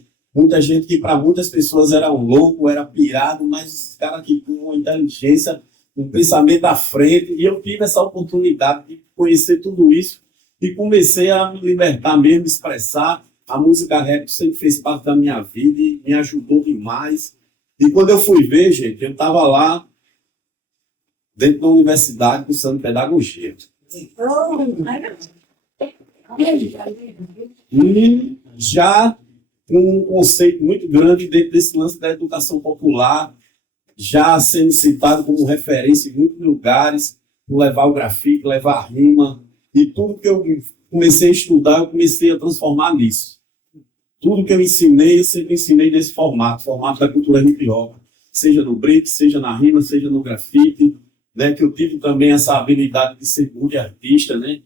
que para muitas pessoas era um louco, era pirado, mas os caras que tinham uma inteligência, um pensamento à frente, e eu tive essa oportunidade de conhecer tudo isso e comecei a me libertar mesmo, expressar. A música rap sempre fez parte da minha vida e me ajudou demais. E quando eu fui ver, gente, eu estava lá dentro da universidade cursando pedagogia. E já com um conceito muito grande dentro desse lance da educação popular, já sendo citado como referência em muitos lugares, por levar o grafite, levar a rima, e tudo que eu comecei a estudar, eu comecei a transformar nisso. Tudo que eu ensinei, eu sempre ensinei nesse formato da cultura hip hop, seja no break, seja na rima, seja no grafite, né, que eu tive também essa habilidade de ser multi-artista, né,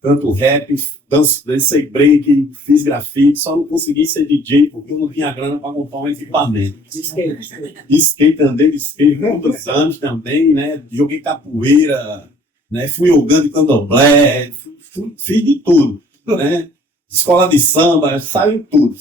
canto rap, dancei break, fiz grafite, só não consegui ser DJ porque eu não tinha grana para comprar um equipamento. Skate, andei de skate muitos anos também, né? Joguei capoeira, né? Fui jogando de candomblé, fiz de tudo, né? Escola de samba, saí em tudo.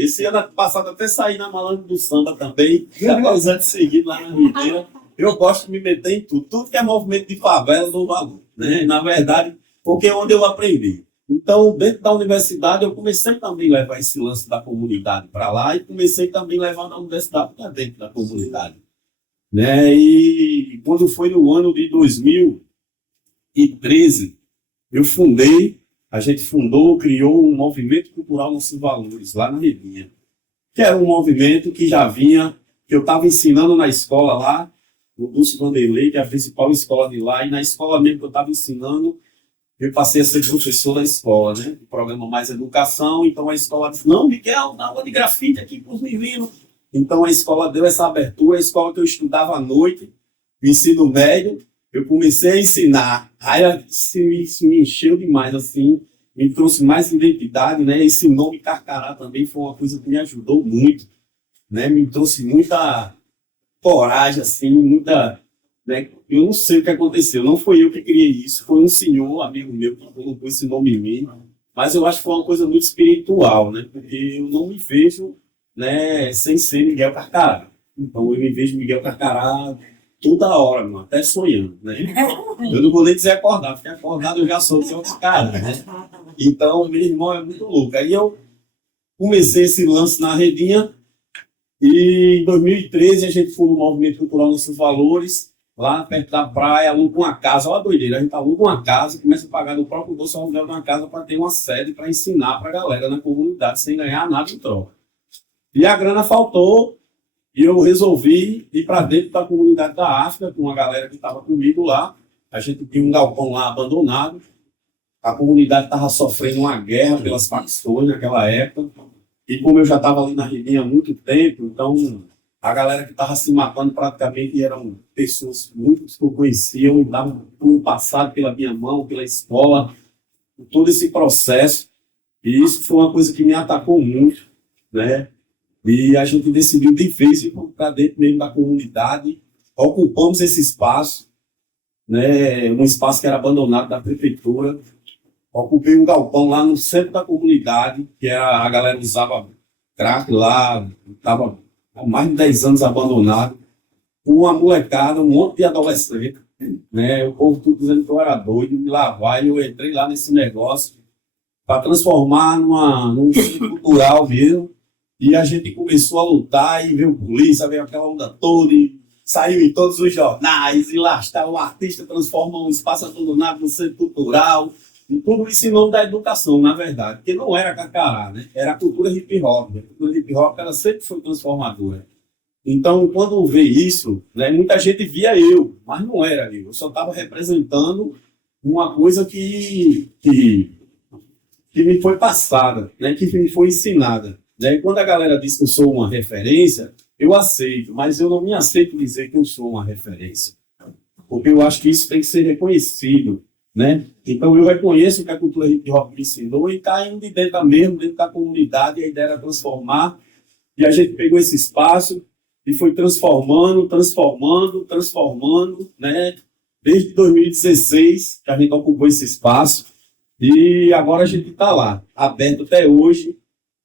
Esse ano passado até saí na Malandro do Samba também, após anos seguidos lá na Ribeira. Eu gosto de me meter em tudo que é movimento de favela, eu dou valor, né? Na verdade, porque é onde eu aprendi. Então, dentro da universidade, eu comecei também a levar esse lance da comunidade para lá e comecei também a levar da universidade para dentro da comunidade. Né? E quando foi no ano de 2013, a gente fundou, criou um movimento cultural Nossos Valores, lá na Redinha, que era um movimento que já vinha, que eu estava ensinando na escola lá, no Dulce Vanderlei, que é a principal escola de lá, e na escola mesmo que eu estava ensinando, eu passei a ser professor da escola, né? O programa Mais Educação, então a escola disse, não, Miguel, dá aula de grafite aqui para os meninos. Então a escola deu essa abertura, a escola que eu estudava à noite, o ensino médio, eu comecei a ensinar. Aí isso me encheu demais, assim, me trouxe mais identidade, né? Esse nome Carcará também foi uma coisa que me ajudou muito, né? Me trouxe muita coragem, assim, muita, né? Eu não sei o que aconteceu, não foi eu que criei isso, foi um senhor, amigo meu, que colocou esse nome em mim, mas eu acho que foi uma coisa muito espiritual, né? Porque eu não me vejo, né, sem ser Miguel Carcará. Então eu me vejo Miguel Carcará toda hora, mano, até sonhando, né? Eu não vou nem dizer acordar, porque acordado eu já sou Miguel Carcará, né? Então, meu irmão é muito louco. Aí eu comecei esse lance na Redinha, e em 2013 a gente foi no Movimento Cultural Nossos Valores, lá perto da praia, aluga uma casa, olha a doideira, a gente aluga uma casa, começa a pagar do próprio bolso o aluguel de uma casa para ter uma sede para ensinar para a galera na comunidade, sem ganhar nada em troca. E a grana faltou, e eu resolvi ir para dentro da comunidade da África, com a galera que estava comigo lá. A gente tinha um galpão lá abandonado, a comunidade estava sofrendo uma guerra pelas facções naquela época, e como eu já estava ali na Ribinha há muito tempo, então a galera que estava se matando praticamente eram pessoas muitas que eu conhecia, eu davam tudo passado pela minha mão, pela escola, todo esse processo, e isso foi uma coisa que me atacou muito, né? E a gente decidiu de vez ir para dentro mesmo da comunidade, ocupamos esse espaço, né? Um espaço que era abandonado da prefeitura. Ocupei um galpão lá no centro da comunidade, que era, a galera usava crack lá, estava há mais de 10 anos abandonado, com uma molecada, um monte de adolescente, né? O povo tudo dizendo que eu era doido, me lavar, e eu entrei lá nesse negócio para transformar num centro cultural mesmo, e a gente começou a lutar, e veio polícia, veio aquela onda toda, e saiu em todos os jornais, e lá está, o artista transforma um espaço abandonado no centro cultural. E tudo isso em nome da educação, na verdade, porque não era Carcará, né? Era a cultura hip hop. A cultura hip hop ela sempre foi transformadora. Então, quando vê isso, né, muita gente via eu, mas não era eu. Eu só estava representando uma coisa que me foi passada, né, que me foi ensinada. Né? E quando a galera diz que eu sou uma referência, eu aceito, mas eu não me aceito dizer que eu sou uma referência. Porque eu acho que isso tem que ser reconhecido. Né? Então eu reconheço que a cultura hip hop me ensinou e está indo de dentro mesmo, dentro da comunidade, e a ideia era transformar, e a gente pegou esse espaço e foi transformando, né? Desde 2016 que a gente ocupou esse espaço, e agora a gente está lá, aberto até hoje,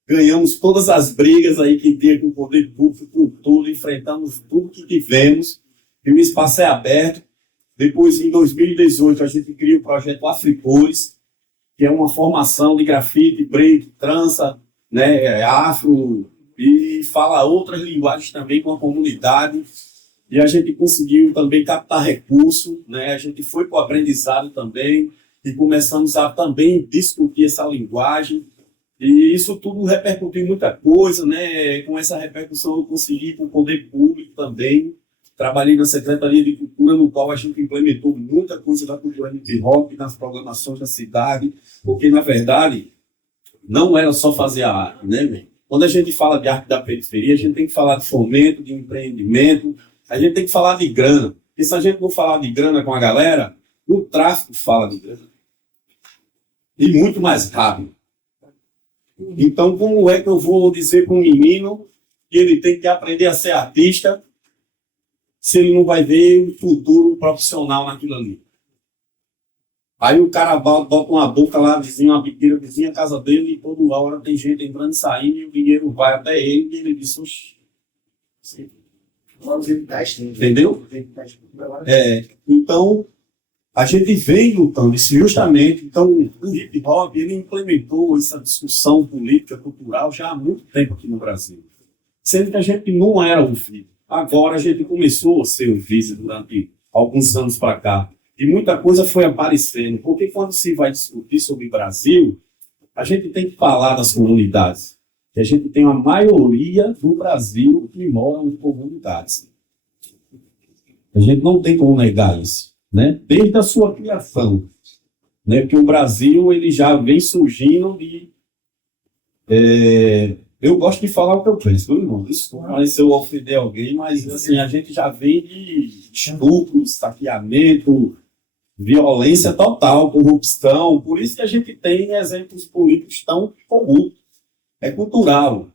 ganhamos todas as brigas aí que tinha com o poder público, com tudo, enfrentamos tudo que tivemos, e o espaço é aberto. Depois, em 2018, a gente cria o projeto Africores, que é uma formação de grafite, break, trança, né, afro, e fala outras linguagens também com a comunidade. E a gente conseguiu também captar recursos, né, a gente foi para o aprendizado também, e começamos a também discutir essa linguagem. E isso tudo repercutiu em muita coisa, né? Com essa repercussão eu consegui ir para o poder público também. Trabalhei na Secretaria de Cultura, no qual a gente implementou muita coisa da cultura hip hop nas programações da cidade, porque, na verdade, não era só fazer a arte, né, man? Quando a gente fala de arte da periferia, a gente tem que falar de fomento, de empreendimento, a gente tem que falar de grana. Porque se a gente não falar de grana com a galera, o tráfico fala de grana. E muito mais rápido. Então, como é que eu vou dizer para um menino que ele tem que aprender a ser artista se ele não vai ver um futuro profissional naquilo ali? Aí o cara bota uma boca lá, vizinha, uma biqueira, vizinha a casa dele, e toda hora tem gente entrando e saindo, e o dinheiro vai até ele, e ele diz, oxi. Entendeu? Então, a gente vem lutando isso justamente. Então, o hip hop ele implementou essa discussão política, cultural já há muito tempo aqui no Brasil. Sendo que a gente não era ouvido. Agora a gente começou a ser ouvido durante alguns anos para cá. E muita coisa foi aparecendo. Porque quando se vai discutir sobre o Brasil, a gente tem que falar das comunidades. E a gente tem uma maioria do Brasil que mora em comunidades. A gente não tem como negar isso, né? Desde a sua criação, né? Porque o Brasil ele já vem surgindo de... eu gosto de falar o que eu penso, viu, irmão? Desculpa se eu ofender alguém, mas assim, a gente já vem de estupro, saqueamento, violência total, corrupção. Por isso que a gente tem exemplos políticos tão comuns. É cultural,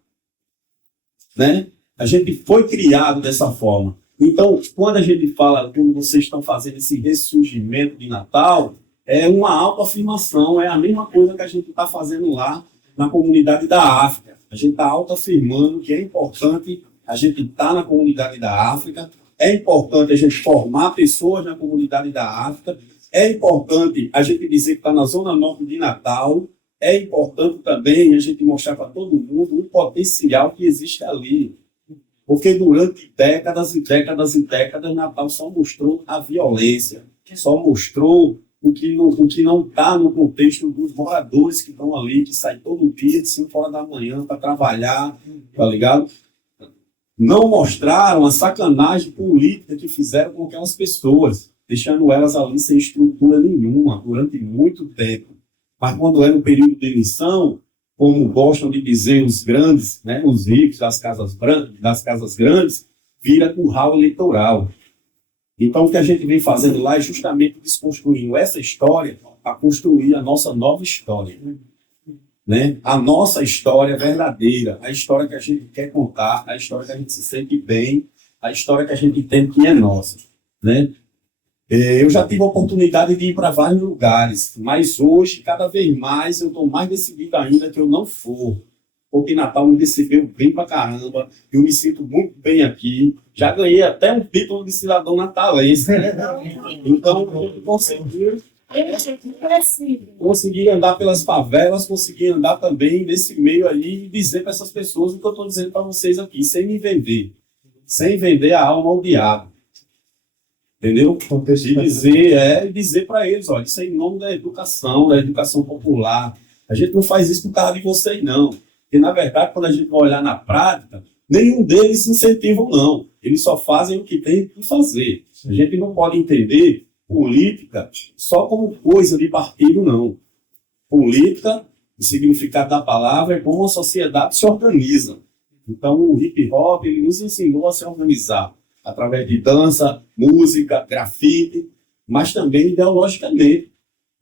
né? A gente foi criado dessa forma. Então, quando a gente fala, como vocês estão fazendo esse ressurgimento de Natal, é uma autoafirmação, é a mesma coisa que a gente está fazendo lá na comunidade da África. A gente está autoafirmando que é importante a gente estar na comunidade da África, é importante a gente formar pessoas na comunidade da África, é importante a gente dizer que está na Zona Norte de Natal, é importante também a gente mostrar para todo mundo o potencial que existe ali. Porque durante décadas e décadas e décadas, Natal só mostrou a violência, só mostrou o que não está no contexto dos moradores que estão ali, que saem todo dia de 5 horas da manhã para trabalhar, tá ligado? Não mostraram a sacanagem política que fizeram com aquelas pessoas, deixando elas ali sem estrutura nenhuma durante muito tempo. Mas quando era um período de eleição, como gostam de dizer os grandes, né, os ricos das casas grandes, vira curral eleitoral. Então, o que a gente vem fazendo lá é justamente desconstruindo essa história para construir a nossa nova história. Né? A nossa história verdadeira, a história que a gente quer contar, a história que a gente se sente bem, a história que a gente entende que é nossa. Né? Eu já tive a oportunidade de ir para vários lugares, mas hoje, cada vez mais, eu estou mais decidido ainda que eu não for. Porque Natal me recebeu bem pra caramba, eu me sinto muito bem aqui, já ganhei até um título de cidadão natalense. Então, eu consegui andar pelas favelas, consegui andar também nesse meio aí e dizer para essas pessoas o que eu estou dizendo para vocês aqui, sem me vender, sem vender a alma ao diabo. Entendeu? E dizer para eles, olha, isso é em nome da educação popular. A gente não faz isso por causa de vocês, não. Porque, na verdade, quando a gente vai olhar na prática, nenhum deles incentivam, não. Eles só fazem o que tem que fazer. A gente não pode entender política só como coisa de partido, não. Política, o significado da palavra, é como a sociedade se organiza. Então, o hip-hop, ele nos ensinou a se organizar através de dança, música, grafite, mas também ideologicamente.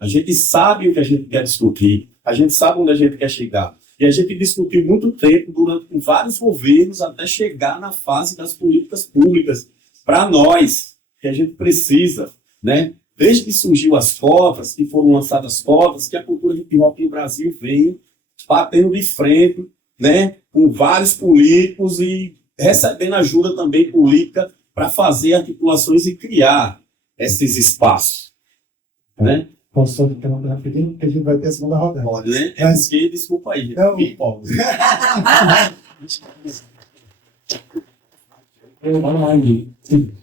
A gente sabe o que a gente quer discutir, a gente sabe onde a gente quer chegar. E a gente discutiu muito tempo, durante vários governos, até chegar na fase das políticas públicas. Para nós, que a gente precisa, né? Desde que surgiu as cotas, que foram lançadas cotas, que a cultura hip-hop no Brasil vem batendo de frente, né? Com vários políticos e recebendo ajuda também política para fazer articulações e criar esses espaços. Né? Posso interromper rapidinho, porque a gente vai ter a segunda rodada. Pode, né? É porque, desculpa aí, não. Me empolgo.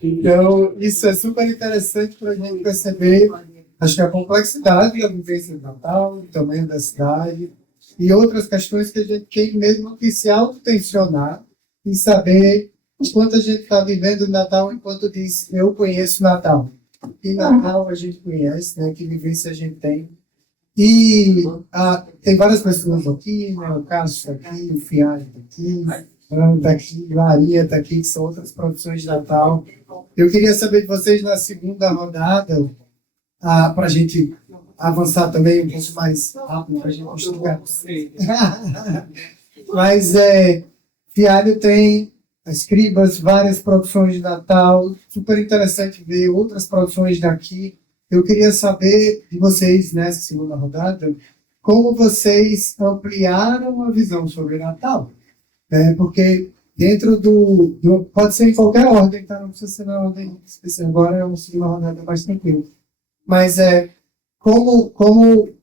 Então, isso é super interessante para a gente perceber, acho que a complexidade da vivência do Natal, o tamanho da cidade e outras questões que a gente tem mesmo que se autotensionar e saber o quanto a gente está vivendo o Natal enquanto diz, eu conheço Natal. E Natal a gente conhece, né? Que vivência a gente tem. E tem várias pessoas aqui, né? O Carlos está aqui, o Fiari está aqui, o Ana está aqui, a Maria está aqui, que são outras produções de Natal. Eu queria saber de vocês na segunda rodada, para a gente avançar também um pouco mais rápido, para a gente estudar. Mas Fiário tem Escribas, várias produções de Natal, super interessante ver outras produções daqui. Eu queria saber de vocês, nessa segunda rodada, como vocês ampliaram a visão sobre Natal. Porque dentro pode ser em qualquer ordem, tá? Não precisa ser na ordem especial. Agora é uma segunda rodada mais tranquila. Mas como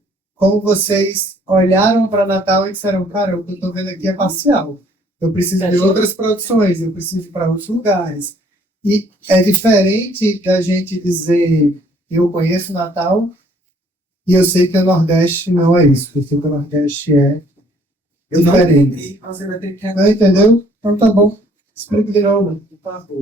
vocês olharam para Natal e disseram, cara, o que eu estou vendo aqui é parcial. Eu preciso de outras produções, eu preciso ir para outros lugares. E é diferente da gente dizer, eu conheço Natal e eu sei que o Nordeste não é isso. Eu sei que o Nordeste é diferente. Você vai ter que... Entendeu? Então tá bom. Explica de novo.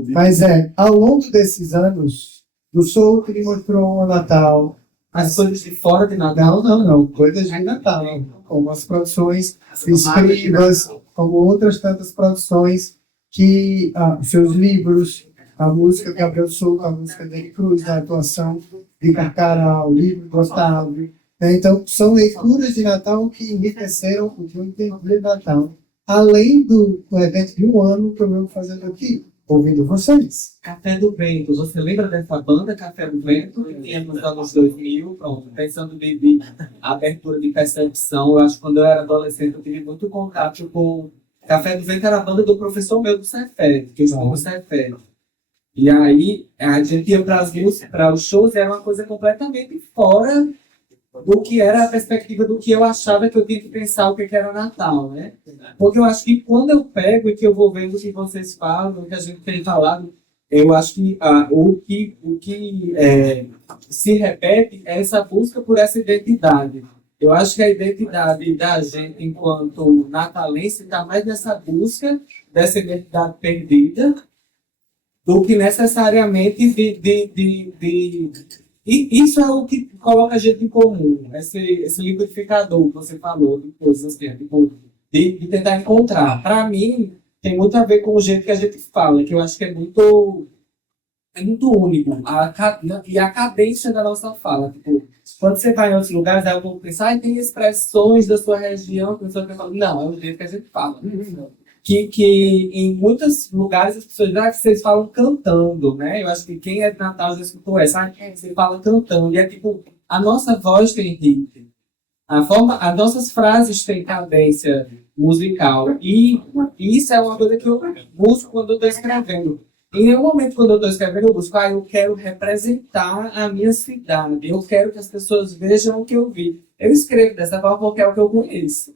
Mas ao longo desses anos, do Soul que me mostrou o Natal. As coisas de fora de Natal. Não. Coisas de Natal. Como as produções escritas, como outras tantas produções que seus livros, a música de Gabriel Souto, a música dele Cruz, a atuação de Carcará, o livro de Gustavo. Então, são leituras de Natal que enriqueceram o que eu entendi de Natal. Além do evento de um ano que eu venho fazendo aqui, ouvindo vocês. Café do Vento. Você lembra dessa banda, Café do Vento, que tinha nos anos 2000? Pronto, pensando de abertura de percepção, eu acho que quando eu era adolescente eu tive muito contato com... Café do Vento era a banda do professor meu do Cefet, que eu estudo no Cefet. E aí, a gente ia para os shows e era uma coisa completamente fora do que era a perspectiva do que eu achava que eu tinha que pensar o que era Natal, né? Porque eu acho que quando eu pego e que eu vou vendo o que vocês falam, o que a gente tem falado, eu acho que o que se repete é essa busca por essa identidade. Eu acho que a identidade da gente enquanto natalense está mais nessa busca dessa identidade perdida do que necessariamente E isso é o que coloca a gente em comum, esse liquidificador que você falou, de coisas assim, tipo, de tentar encontrar. Para mim, tem muito a ver com o jeito que a gente fala, que eu acho que é muito único. E a cadência da nossa fala. Tipo, quando você vai em outros lugares, aí eu vou pensar, tem expressões da sua região, não, é o jeito que a gente fala. Que em muitos lugares as pessoas dizem que vocês falam cantando, né? Eu acho que quem é de Natal já escutou essa, você fala cantando. E é tipo, a nossa voz tem ritmo. As nossas frases têm cadência musical. E isso é uma coisa que eu busco quando eu estou escrevendo. Em nenhum momento, quando eu estou escrevendo, eu busco, eu quero representar a minha cidade. Eu quero que as pessoas vejam o que eu vi. Eu escrevo dessa forma porque é o que eu conheço.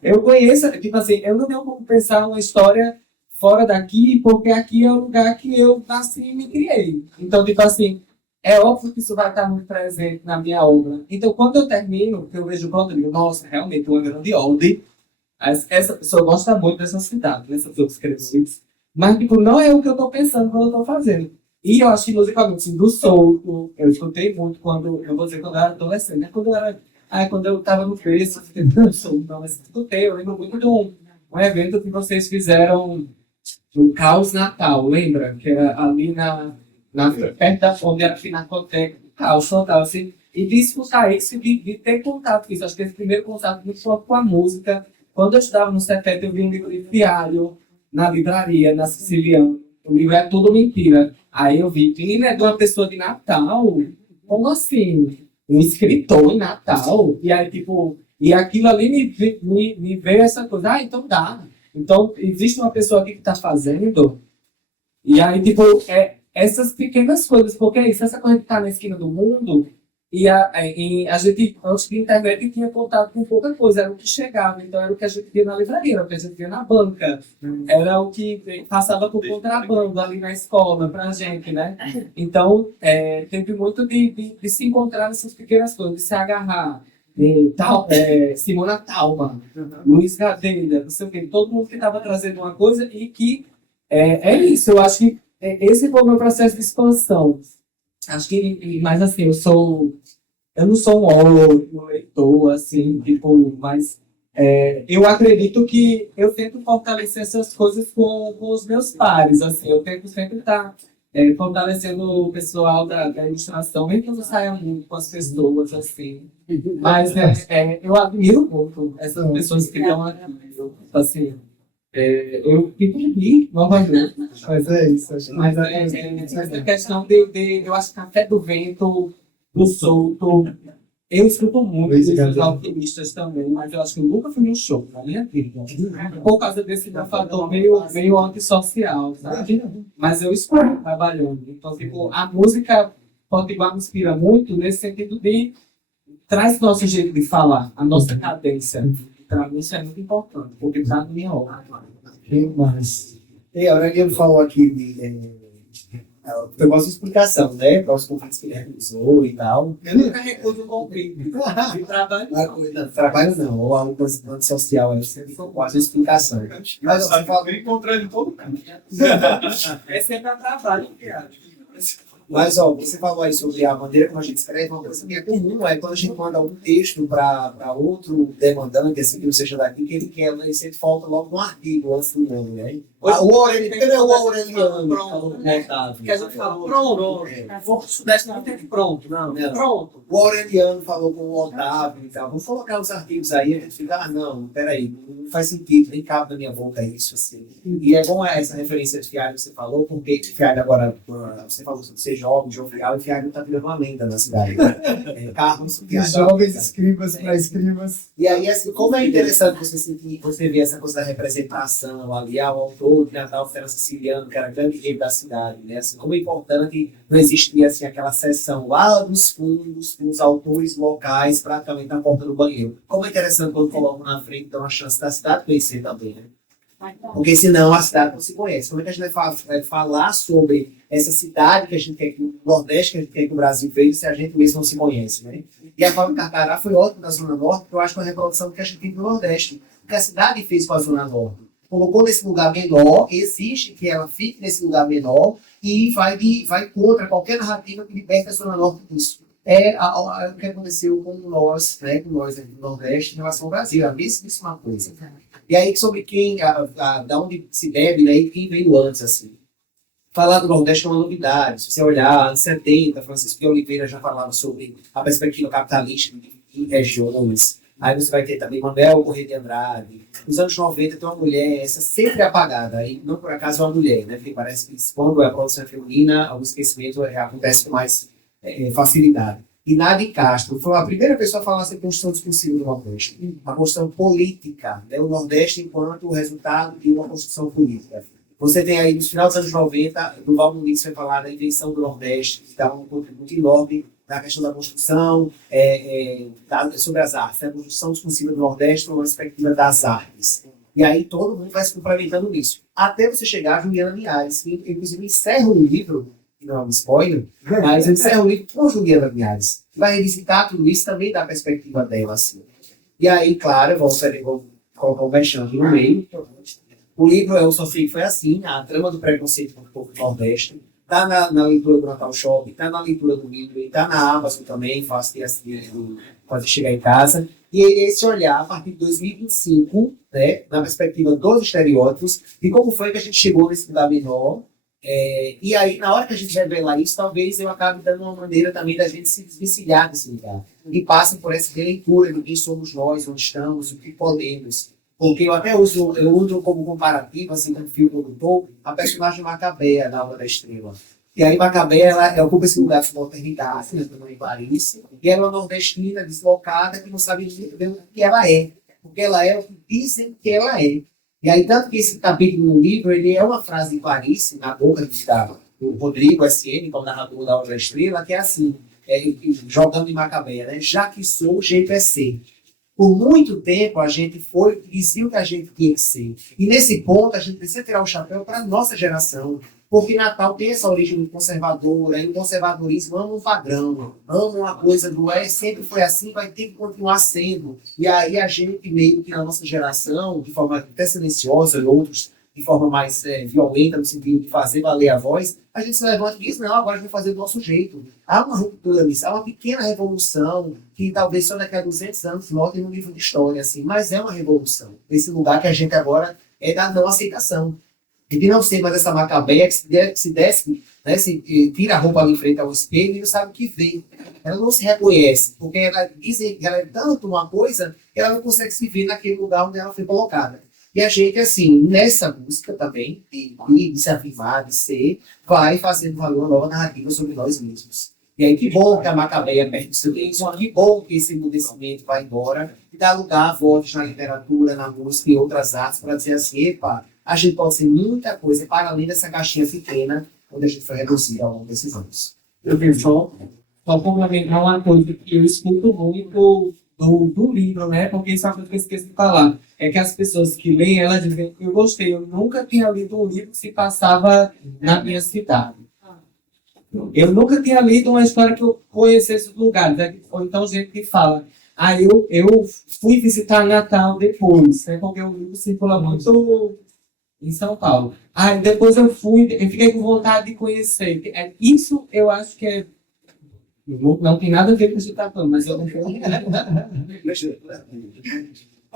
Eu conheço, tipo assim, eu não tenho como pensar uma história fora daqui, porque aqui é o lugar que eu nasci e me criei. Então, tipo assim, é óbvio que isso vai estar muito presente na minha obra. Então, quando eu termino, eu vejo o pronto, eu digo, nossa, realmente, uma grande ode. Essa pessoa gosta muito dessa cidade, dessas outras escritores. Mas, tipo, não é o que eu estou pensando quando eu estou fazendo. E eu acho que, musicalmente, assim, do Souto, eu escutei muito quando, eu vou dizer, quando eu era adolescente, né? Quando eu estava no Face, mas escutei, eu lembro muito de um evento que vocês fizeram no Caos Natal, lembra? Que era ali perto da onde era a Pinacoteca, Caos Natal, assim. E de escutar isso, de ter contato com isso. Acho que esse primeiro contato muito forte com a música. Quando eu estudava no Cefet, eu vi um livro de diário na livraria, na Siciliana. O livro é tudo mentira. Aí eu vi, ele é de uma pessoa de Natal? Como assim? Um escritor em Natal? E aí, tipo, e aquilo ali me veio essa coisa, então dá. Então, existe uma pessoa aqui que está fazendo, e aí, tipo, essas pequenas coisas, porque é isso, essa coisa que está na esquina do mundo, e a gente, antes de internet, tinha contato com pouca coisa, era o que chegava, então era o que a gente via na livraria, era o que a gente via na banca, era o que passava por contrabando ali na escola pra gente, né? Então, teve muito de se encontrar nessas pequenas coisas, de se agarrar. Simona Talma, Luiz Gadelha, não sei o quê, todo mundo que estava trazendo uma coisa e que é isso, eu acho que esse foi o meu processo de expansão. Acho que, mas assim, eu não sou um ótimo leitor, assim, tipo, mas eu acredito que eu tento fortalecer essas coisas com os meus pares, assim, eu tento sempre estar fortalecendo o pessoal da ilustração, mesmo que eu não saia muito com as pessoas, assim, mas eu admiro muito essas pessoas que estão aqui, assim, eu fico aqui novamente. Mas é isso, acho que Mas essa questão eu acho que Café do Vento, do Souto, eu escuto muito dos alquimistas também, mas eu acho que eu nunca fui num show na minha vida. Por causa desse fator meio antissocial, sabe? Mas eu escuto trabalhando. Então, tipo, a música Potiguar me inspira muito nesse sentido de traz nosso jeito de falar, a nossa cadência. Para mim isso é muito importante, porque está na minha obra. demais. Ahora que ele falou aqui Foi uma explicação, né? Para os conflitos que ele recusou e tal. Eu nunca recuso um conflito de trabalho. Não, trabalho não, ou algo social, eu sempre faço explicação. Mas você fala, encontrando em todo canto. É sempre a trabalho, piada. mas, ó, você falou aí sobre a maneira como a gente escreve, uma coisa que é comum é quando a gente manda algum texto para outro demandante, assim, que não seja daqui, que ele quer, ele sempre falta logo um artigo antes do nome, né? O Aureliano, Pronto, porque a gente fala, pronto, vou pro Sudeste não tem que pronto, não, Não. pronto. O Aureliano falou com o Otávio e tal, vamos colocar os artigos aí, a gente fica, não, peraí, não faz sentido, nem cabe na minha boca isso, assim. E é bom essa referência de Fialho que você falou, porque Fialho agora, você falou sobre ser jovem, jovial, e Fialho está virando uma lenda na cidade. Carlos, Fialho. Jovens escribas para escribas. E aí, assim, como é interessante você sentir, você ver essa coisa da representação ali, o autor de Natal era siciliano, que era grande rei da cidade, né? Assim, como é importante, não existia assim, aquela seção lá dos fundos, com os autores locais praticamente na porta do banheiro. Como é interessante quando colocam na frente, dão a chance da cidade conhecer também, né? Porque senão a cidade não se conhece. Como é que a gente vai falar sobre essa cidade que a gente quer que o Nordeste, que a gente quer que o Brasil veja, se a gente mesmo não se conhece, né? E a Fábio Carcará foi ótima na Zona Norte, porque eu acho que é uma reprodução que a gente tem no Nordeste. O que a cidade fez com a Zona Norte. Colocou nesse lugar menor, exige que ela fique nesse lugar menor e vai contra qualquer narrativa que liberte a Zona Norte disso. É o que aconteceu com nós, né, com nós aqui no Nordeste em relação ao Brasil, a mesma coisa. E aí, sobre quem, da onde se deve, né, e quem veio antes, assim. Falar do Nordeste é uma novidade. Se você olhar, anos 70, Francisco de Oliveira já falava sobre a perspectiva capitalista em regiões. Aí você vai ter também Manuel Corrêa de Andrade. Nos anos 90 tem uma mulher, essa sempre apagada, e não por acaso é uma mulher, né? Porque parece que quando a produção é feminina, o esquecimento acontece com mais facilidade. E Nadi Castro foi a primeira pessoa a falar sobre a construção discursiva do Nordeste. A construção política, né? O Nordeste enquanto o resultado de uma construção política. Você tem aí, nos finais dos anos 90, do Val Muniz vai falar da invenção do Nordeste, que dá um contributo enorme na questão da construção, sobre as artes, né? A construção discursiva do Nordeste uma perspectiva das artes. E aí todo mundo vai se complementando nisso. Até você chegar a Juliana Linhares, que inclusive encerra o livro, que não é um spoiler, mas encerra o livro com Juliana Linhares. Vai revisitar tudo isso também da perspectiva dela, assim. E aí, claro, vou colocar um vexame aqui no meio. O livro Eu Só Sei Que Foi Assim, a trama do preconceito contra o povo do Nordeste. Está na leitura do Natal Shopping, está na leitura do livro, está na Amazon também, fácil de assistir quando chegar em casa. E ele é esse olhar a partir de 2025, né, na perspectiva dos estereótipos, e como foi que a gente chegou nesse lugar menor. E aí, na hora que a gente revelar isso, talvez eu acabe dando uma maneira também da gente se desvencilhar desse lugar. E passe por essa releitura de quem somos nós, onde estamos, o que podemos. Porque eu até uso como comparativo, assim, como fio condutor, a personagem Macabea, da Alva da Estrela. E aí Macabea, ela ocupa esse lugar de modernidade, né, também em Paris, e ela é uma nordestina, deslocada, que não sabe bem o que ela é. Porque ela é o que dizem que ela é. E aí, tanto que esse capítulo no livro, ele é uma frase em Paris, na boca do Rodrigo S.N., como narrador da Alva da Estrela, que é assim, jogando em Macabea, né? Já que sou, o jeito é ser. Por muito tempo, a gente dizia o que a gente tinha que ser. E nesse ponto, a gente precisa tirar o chapéu para a nossa geração. Porque Natal tem essa origem muito conservadora, e o conservadorismo ama um padrão, ama uma coisa sempre foi assim, vai ter que continuar sendo. E aí a gente, meio que na nossa geração, de forma até silenciosa, e outros de forma mais violenta, no sentido de fazer valer a voz, a gente se levanta e diz, não, agora a gente vai fazer do nosso jeito. Há uma ruptura nisso, há uma pequena revolução, que talvez só daqui a 200 anos notem no livro de história, assim, mas é uma revolução. Esse lugar que a gente agora é da não aceitação. E de não ser mais essa Macabeia que se desce, né, se tira a roupa ali em frente ao espelho e não sabe o que vê. Ela não se reconhece, porque ela diz que ela é tanto uma coisa que ela não consegue se ver naquele lugar onde ela foi colocada. E a gente, assim, nessa busca também, de se afirmar, de ser, vai fazendo valor uma nova narrativa sobre nós mesmos. E aí, que bom que a Macabeia perde o silêncio, que bom que esse emudecimento vai embora e dá lugar a vozes na literatura, na música e outras artes para dizer assim, epa, a gente pode ser muita coisa para além dessa caixinha pequena onde a gente foi reduzido ao longo desses anos. Eu quero só complementar uma coisa que eu escuto muito do livro, né? Porque isso é uma coisa que eu esqueci de falar. É que as pessoas que leem, elas dizem que eu gostei. Eu nunca tinha lido um livro que se passava na minha cidade. Eu nunca tinha lido uma história que eu conhecesse os lugares, né? Ou então gente que fala, eu fui visitar Natal depois, né? Porque o livro circula muito em São Paulo. Aí depois eu fiquei com vontade de conhecer. Isso eu acho que não tem nada a ver com o que a gente está falando, mas eu não quero.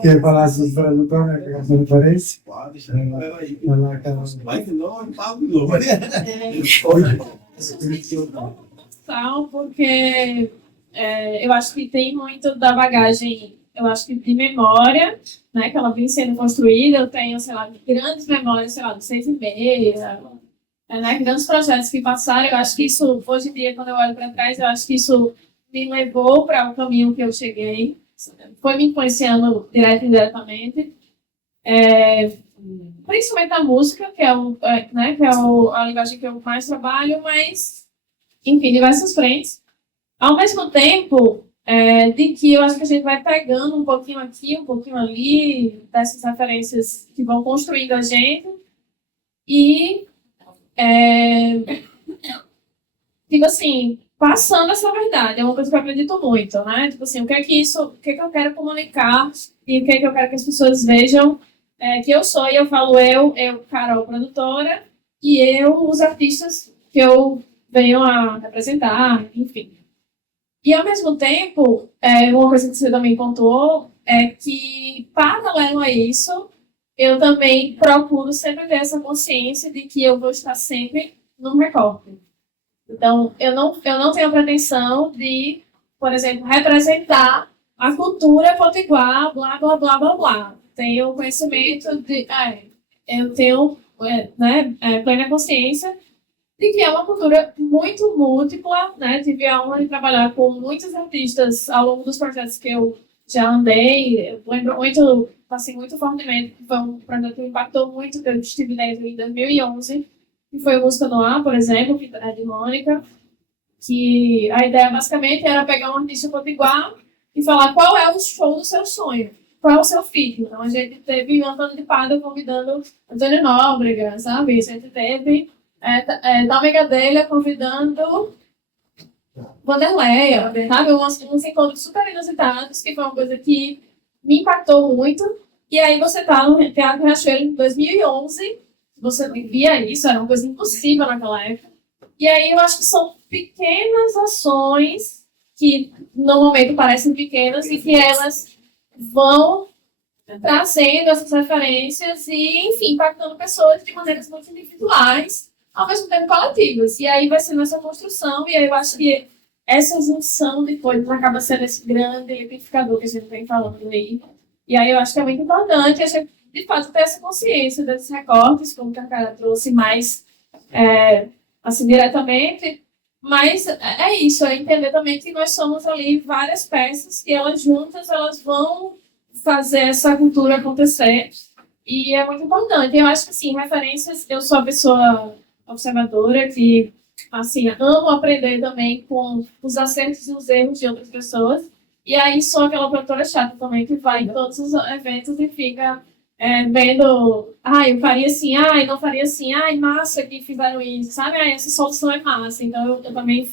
Quer falar sobre o tradutor, né? Que não parece? Pode, Vai lá, Carol. vai de novo, fala de novo. Porque eu acho que tem muito da bagagem, eu acho que de memória, né, que ela vem sendo construída. Eu tenho, sei lá, grandes memórias, sei lá, do 6,5, né, grandes projetos que passaram. Eu acho que isso, hoje em dia, quando eu olho para trás, eu acho que isso me levou para o caminho que eu cheguei, foi me influenciando direto e indiretamente. Principalmente a música, que é, a linguagem que eu mais trabalho, mas, enfim, diversas frentes. Ao mesmo tempo, de que eu acho que a gente vai pegando um pouquinho aqui, um pouquinho ali, dessas referências que vão construindo a gente, e, tipo assim, passando essa verdade. É uma coisa que eu acredito muito, né? Tipo assim, o que que eu quero comunicar e o que eu quero que as pessoas vejam que eu sou. E eu falo eu, Carol, produtora, e eu, os artistas que eu venho a representar, enfim. E, ao mesmo tempo, uma coisa que você também pontuou é que, paralelo a isso, eu também procuro sempre ter essa consciência de que eu vou estar sempre num recorte. Então, eu não tenho a pretensão de, por exemplo, representar a cultura potiguar, blá, blá, blá, blá, blá. Tenho conhecimento de... eu tenho plena consciência de que é uma cultura muito múltipla, né? Tive a honra de trabalhar com muitos artistas ao longo dos projetos que eu já andei. Eu lembro muito, passei muito fortemente, foi um projeto que me impactou muito, que eu estive dentro em 2011, que foi o Música no Ar, por exemplo, que é de Mônica, que a ideia basicamente era pegar um artista potiguar e falar qual é o show do seu sonho, qual é o seu feat. Então a gente teve o Antônio de Pádua convidando Antônio Nóbrega, sabe? A gente teve Dalma Gadelha convidando Vanderleia, sabe? Uns encontros super inusitados, que foi uma coisa que me impactou muito. E aí você tá no Teatro Riachuelo em 2011, você via isso, era uma coisa impossível naquela época. E aí eu acho que são pequenas ações que no momento parecem pequenas e que elas vão trazendo essas referências e, enfim, impactando pessoas de maneiras muito individuais, ao mesmo tempo coletivas. E aí vai sendo essa construção, e aí eu acho que essa junção de coisas acaba sendo esse grande liquidificador que a gente vem falando aí. E aí eu acho que é muito importante a gente, de fato, ter essa consciência desses recortes, como que a cara trouxe mais, assim, diretamente. Mas é isso, é entender também que nós somos ali várias peças e elas juntas, elas vão fazer essa cultura acontecer. E é muito importante. Eu acho que, assim, referências, eu sou a pessoa observadora que, assim, amo aprender também com os acertos e os erros de outras pessoas. E aí sou aquela produtora chata também que vai em todos os eventos e fica vendo, eu faria assim, não faria assim, massa que fizeram isso, sabe? Essa solução é massa. Então eu também,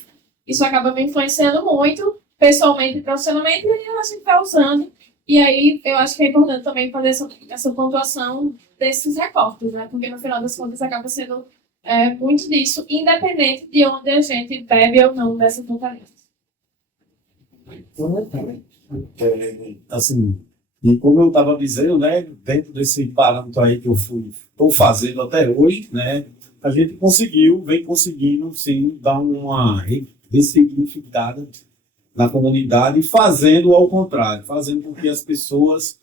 isso acaba me influenciando muito, pessoalmente e profissionalmente, e aí a gente vai usando. E aí eu acho que é importante também fazer essa pontuação desses recortes, né? Porque no final das contas acaba sendo muito disso, independente de onde a gente bebe ou não dessas referências. Assim, e como eu estava dizendo, né, dentro desse parâmetro aí que eu estou fazendo até hoje, né, a gente vem conseguindo, sim, dar uma ressignificada na comunidade, fazendo ao contrário, fazendo com que as pessoas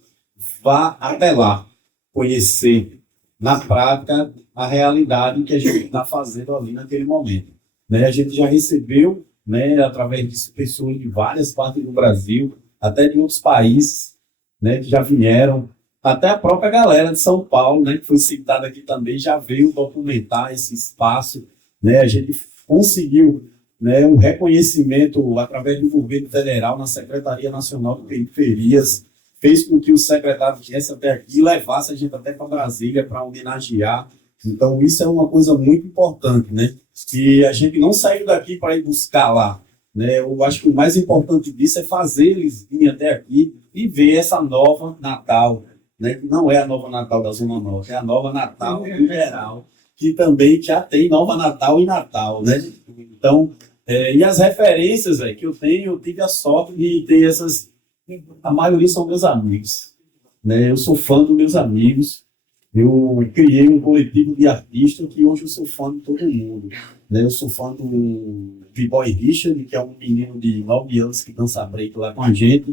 vá até lá, conhecer na prática a realidade que a gente está fazendo ali naquele momento. Né, a gente já recebeu, né, através disso, pessoas de várias partes do Brasil, até de outros países, né, que já vieram, até a própria galera de São Paulo, né, que foi citada aqui também, já veio documentar esse espaço, né, a gente conseguiu, né, um reconhecimento através do governo federal na Secretaria Nacional de Periferias, fez com que o secretário viesse até aqui e levasse a gente até para Brasília para homenagear. Então, isso é uma coisa muito importante, né? E a gente não saiu daqui para ir buscar lá, né? Eu acho que o mais importante disso é fazer eles virem até aqui e ver essa nova Natal, né? Que não é a nova Natal da Zona Norte, é a nova Natal em geral, que também já tem nova Natal e Natal, né? Então, e as referências que eu tenho, eu tive a sorte de ter essas, a maioria são meus amigos, né? Eu sou fã dos meus amigos. Eu criei um coletivo de artistas que hoje eu sou fã de todo mundo, né? Eu sou fã do B-Boy Richard, que é um menino de 9 anos que dança break lá com a gente,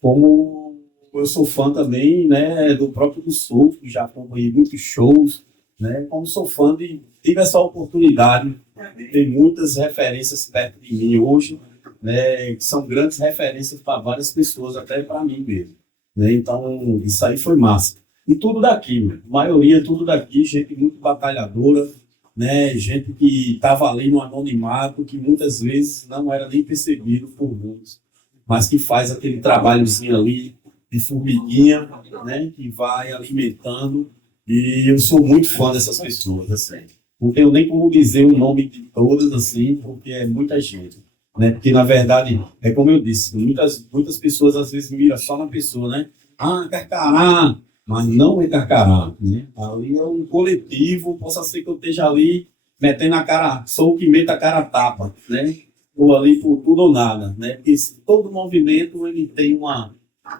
como eu sou fã também, né, do próprio do Soul, que já acompanhei muitos shows, né? Como sou fã tive essa oportunidade de ter muitas referências perto de mim hoje, né, que são grandes referências para várias pessoas, até para mim mesmo, né? Então, isso aí foi massa. E tudo daqui, né? A maioria tudo daqui, gente muito batalhadora, né? Gente que estava ali no anonimato, que muitas vezes não era nem percebido por muitos, mas que faz aquele trabalhozinho ali de formiguinha, né? Que vai alimentando. E eu sou muito fã dessas pessoas, assim. Não tenho nem como dizer o nome de todas, assim, porque é muita gente, né? Porque, na verdade, é como eu disse, muitas pessoas às vezes miram só na pessoa, né? Ah, Carcará! Mas não é Carcará, né? Ali é um coletivo, possa ser que eu esteja ali metendo a cara, sou o que mete a cara a tapa, né? Ou ali por tudo ou nada, né? Porque todo movimento, ele tem uma,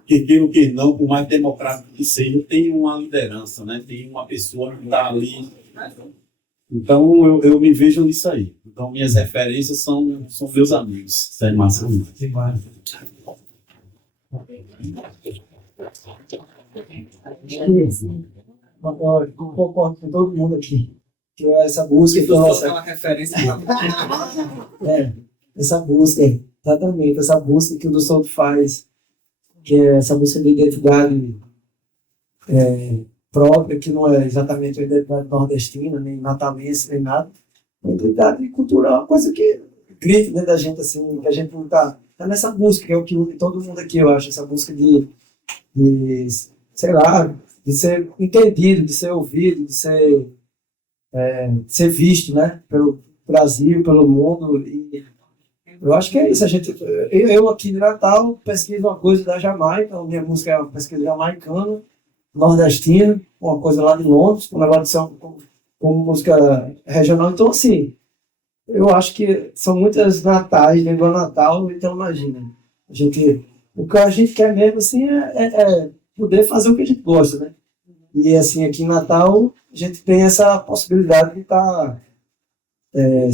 quer ou quer não, por mais democrático que seja, tem uma liderança, né? Tem uma pessoa que está ali. Então, eu me vejo nisso aí. Então, minhas referências são meus amigos. Isso é massa. Eu concordo com todo mundo aqui. Que essa busca. Se tu fosse uma referência, Essa busca, exatamente, essa busca que o do Sol faz, que é essa busca de identidade própria, que não é exatamente uma identidade nordestina, nem natalense, nem nada. Uma identidade cultural, uma coisa que grita dentro da gente, assim, que a gente não está nessa busca, que é o que une todo mundo aqui, eu acho, essa busca de sei lá, de ser entendido, de ser ouvido, de ser visto, né, pelo Brasil, pelo mundo. E eu acho que é isso. Eu aqui de Natal pesquiso uma coisa da Jamaica, minha música é uma pesquisa jamaicana, nordestina, uma coisa lá de Londres, um negócio de como música regional. Então, assim, eu acho que são muitas natais dentro do Natal, então imagina, o que a gente quer mesmo assim é poder fazer o que a gente gosta, né? E assim, aqui em Natal, a gente tem essa possibilidade de estar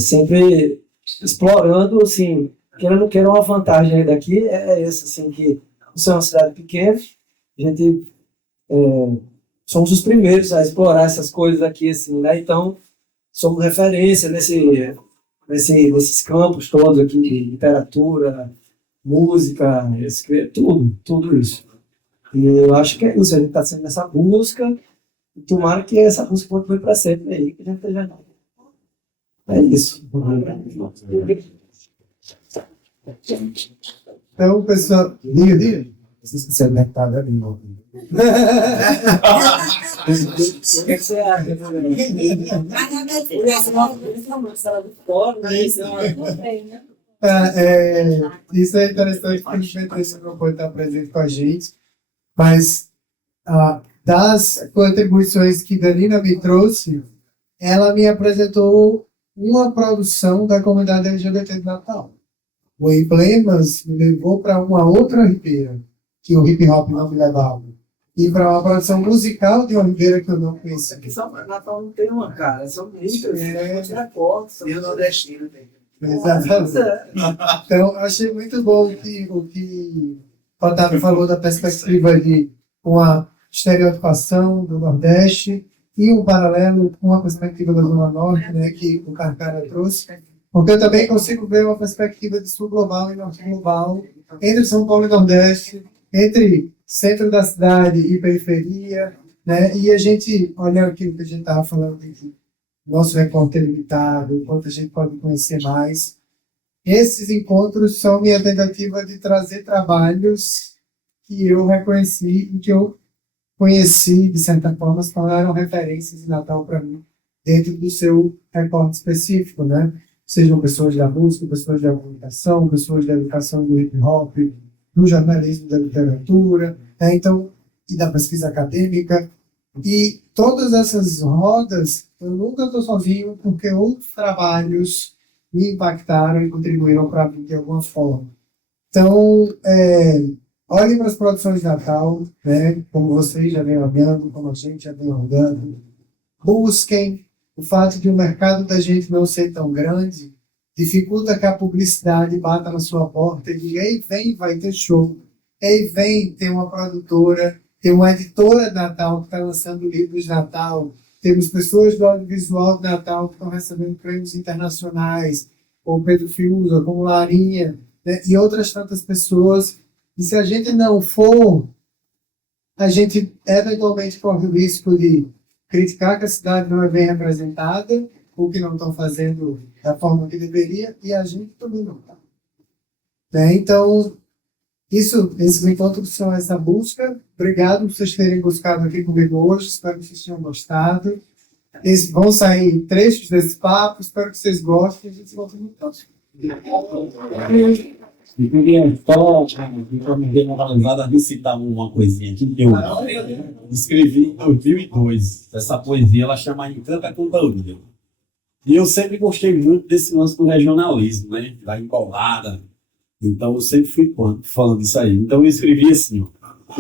sempre explorando, assim, queira ou não queira, uma vantagem aí daqui é essa, assim, que você é uma cidade pequena, a gente somos os primeiros a explorar essas coisas aqui, assim, né? Então, somos referência nesses campos todos aqui, de literatura, música, tudo isso. E eu acho que é isso, a gente está sendo nessa busca, e tomara que essa busca continue para sempre aí, que a gente esteja. É isso. Então, pessoal, diga. Você é conectado ali, O que você acha? Isso é interessante porque a gente vai ter não pode estar presente com a gente, mas das contribuições que Danina me trouxe, ela me apresentou uma produção da comunidade LGBT de Natal. O Emblemas me levou para uma outra ribeira, que o hip hop não me levava. E para uma produção musical de uma ribeira que eu não conhecia. Aqui só Natal não tem uma, cara, são muitas, e o nordestino tem. Exatamente. Então, eu achei muito bom o que o Otávio falou da perspectiva de uma estereotipação do Nordeste e um paralelo com a perspectiva da Zona Norte, né, que o Carcara trouxe, porque eu também consigo ver uma perspectiva de Sul global e Norte global, entre São Paulo e Nordeste, entre centro da cidade e periferia, né, e a gente, olha aquilo que a gente estava falando de nosso repórter limitado, enquanto a gente pode conhecer mais. Esses encontros são minha tentativa de trazer trabalhos que eu reconheci e que eu conheci, de certa forma, se tornaram referências de Natal para mim, dentro do seu recorte específico, né? Sejam pessoas da música, pessoas da comunicação, pessoas da educação do hip hop, do jornalismo, da literatura, né? Então, e da pesquisa acadêmica. E todas essas rodas, eu nunca estou sozinho, porque outros trabalhos me impactaram e contribuíram para mim de alguma forma. Então, olhem para as produções de Natal, né? Como vocês já vêm olhando, como a gente já vem olhando. Busquem. O fato de o mercado da gente não ser tão grande dificulta que a publicidade bata na sua porta e diga: ei, vem, vai ter show. Ei, vem, tem uma produtora, tem uma editora de Natal que está lançando livros de Natal. Temos pessoas do audiovisual de Natal que estão recebendo prêmios internacionais, como Pedro Fiuza, como Larinha, né? E outras tantas pessoas. E se a gente não for, a gente eventualmente corre o risco de criticar que a cidade não é bem representada, ou que não estão fazendo da forma que deveria, e a gente também não está. Né? Então, esses encontros são essa busca. Obrigado por vocês terem buscado aqui comigo hoje, espero que vocês tenham gostado. Vão sair trechos desse papo, espero que vocês gostem, e a gente se volta no próximo. E queria só, de forma generalizada, recitar uma coisinha aqui que eu escrevi em 2002. Essa poesia ela chama Encanta Cantaria. E eu sempre gostei muito desse lance do regionalismo, né? Da embolada. Então eu sempre fui falando disso aí. Então eu escrevi assim, ó.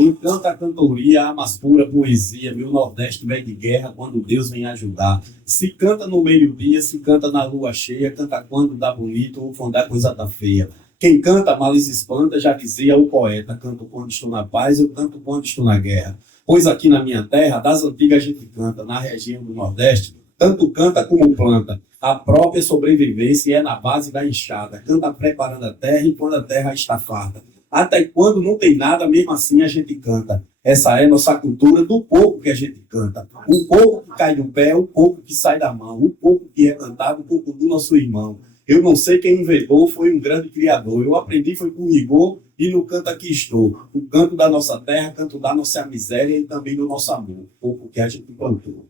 Encanta a cantoria, a mais pura poesia, meu Nordeste vem de guerra quando Deus vem ajudar. Se canta no meio-dia, se canta na lua cheia, canta quando dá bonito ou quando a coisa tá feia. Quem canta, males espanta, já dizia o poeta, canto quando estou na paz, eu canto quando estou na guerra. Pois aqui na minha terra, das antigas a gente canta, na região do Nordeste, tanto canta como planta. A própria sobrevivência é na base da enxada, canta preparando a terra e quando a terra está farta. Até quando não tem nada, mesmo assim a gente canta. Essa é nossa cultura do pouco que a gente canta. O pouco que cai do pé, o pouco que sai da mão, o pouco que é cantado, o pouco do nosso irmão. Eu não sei quem inventou, foi um grande criador. Eu aprendi, foi com rigor e no canto aqui estou. O canto da nossa terra, canto da nossa miséria e também do nosso amor. O pouco que a gente plantou.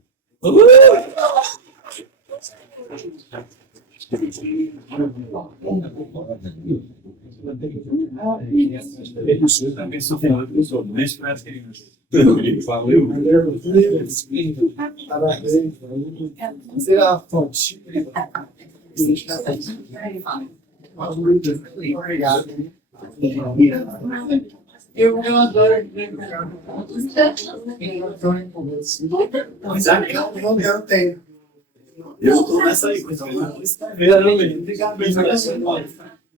Será a fonte. Obrigado. Eu adoro. Eu tenho. Eu estou nessa aí. Obrigado.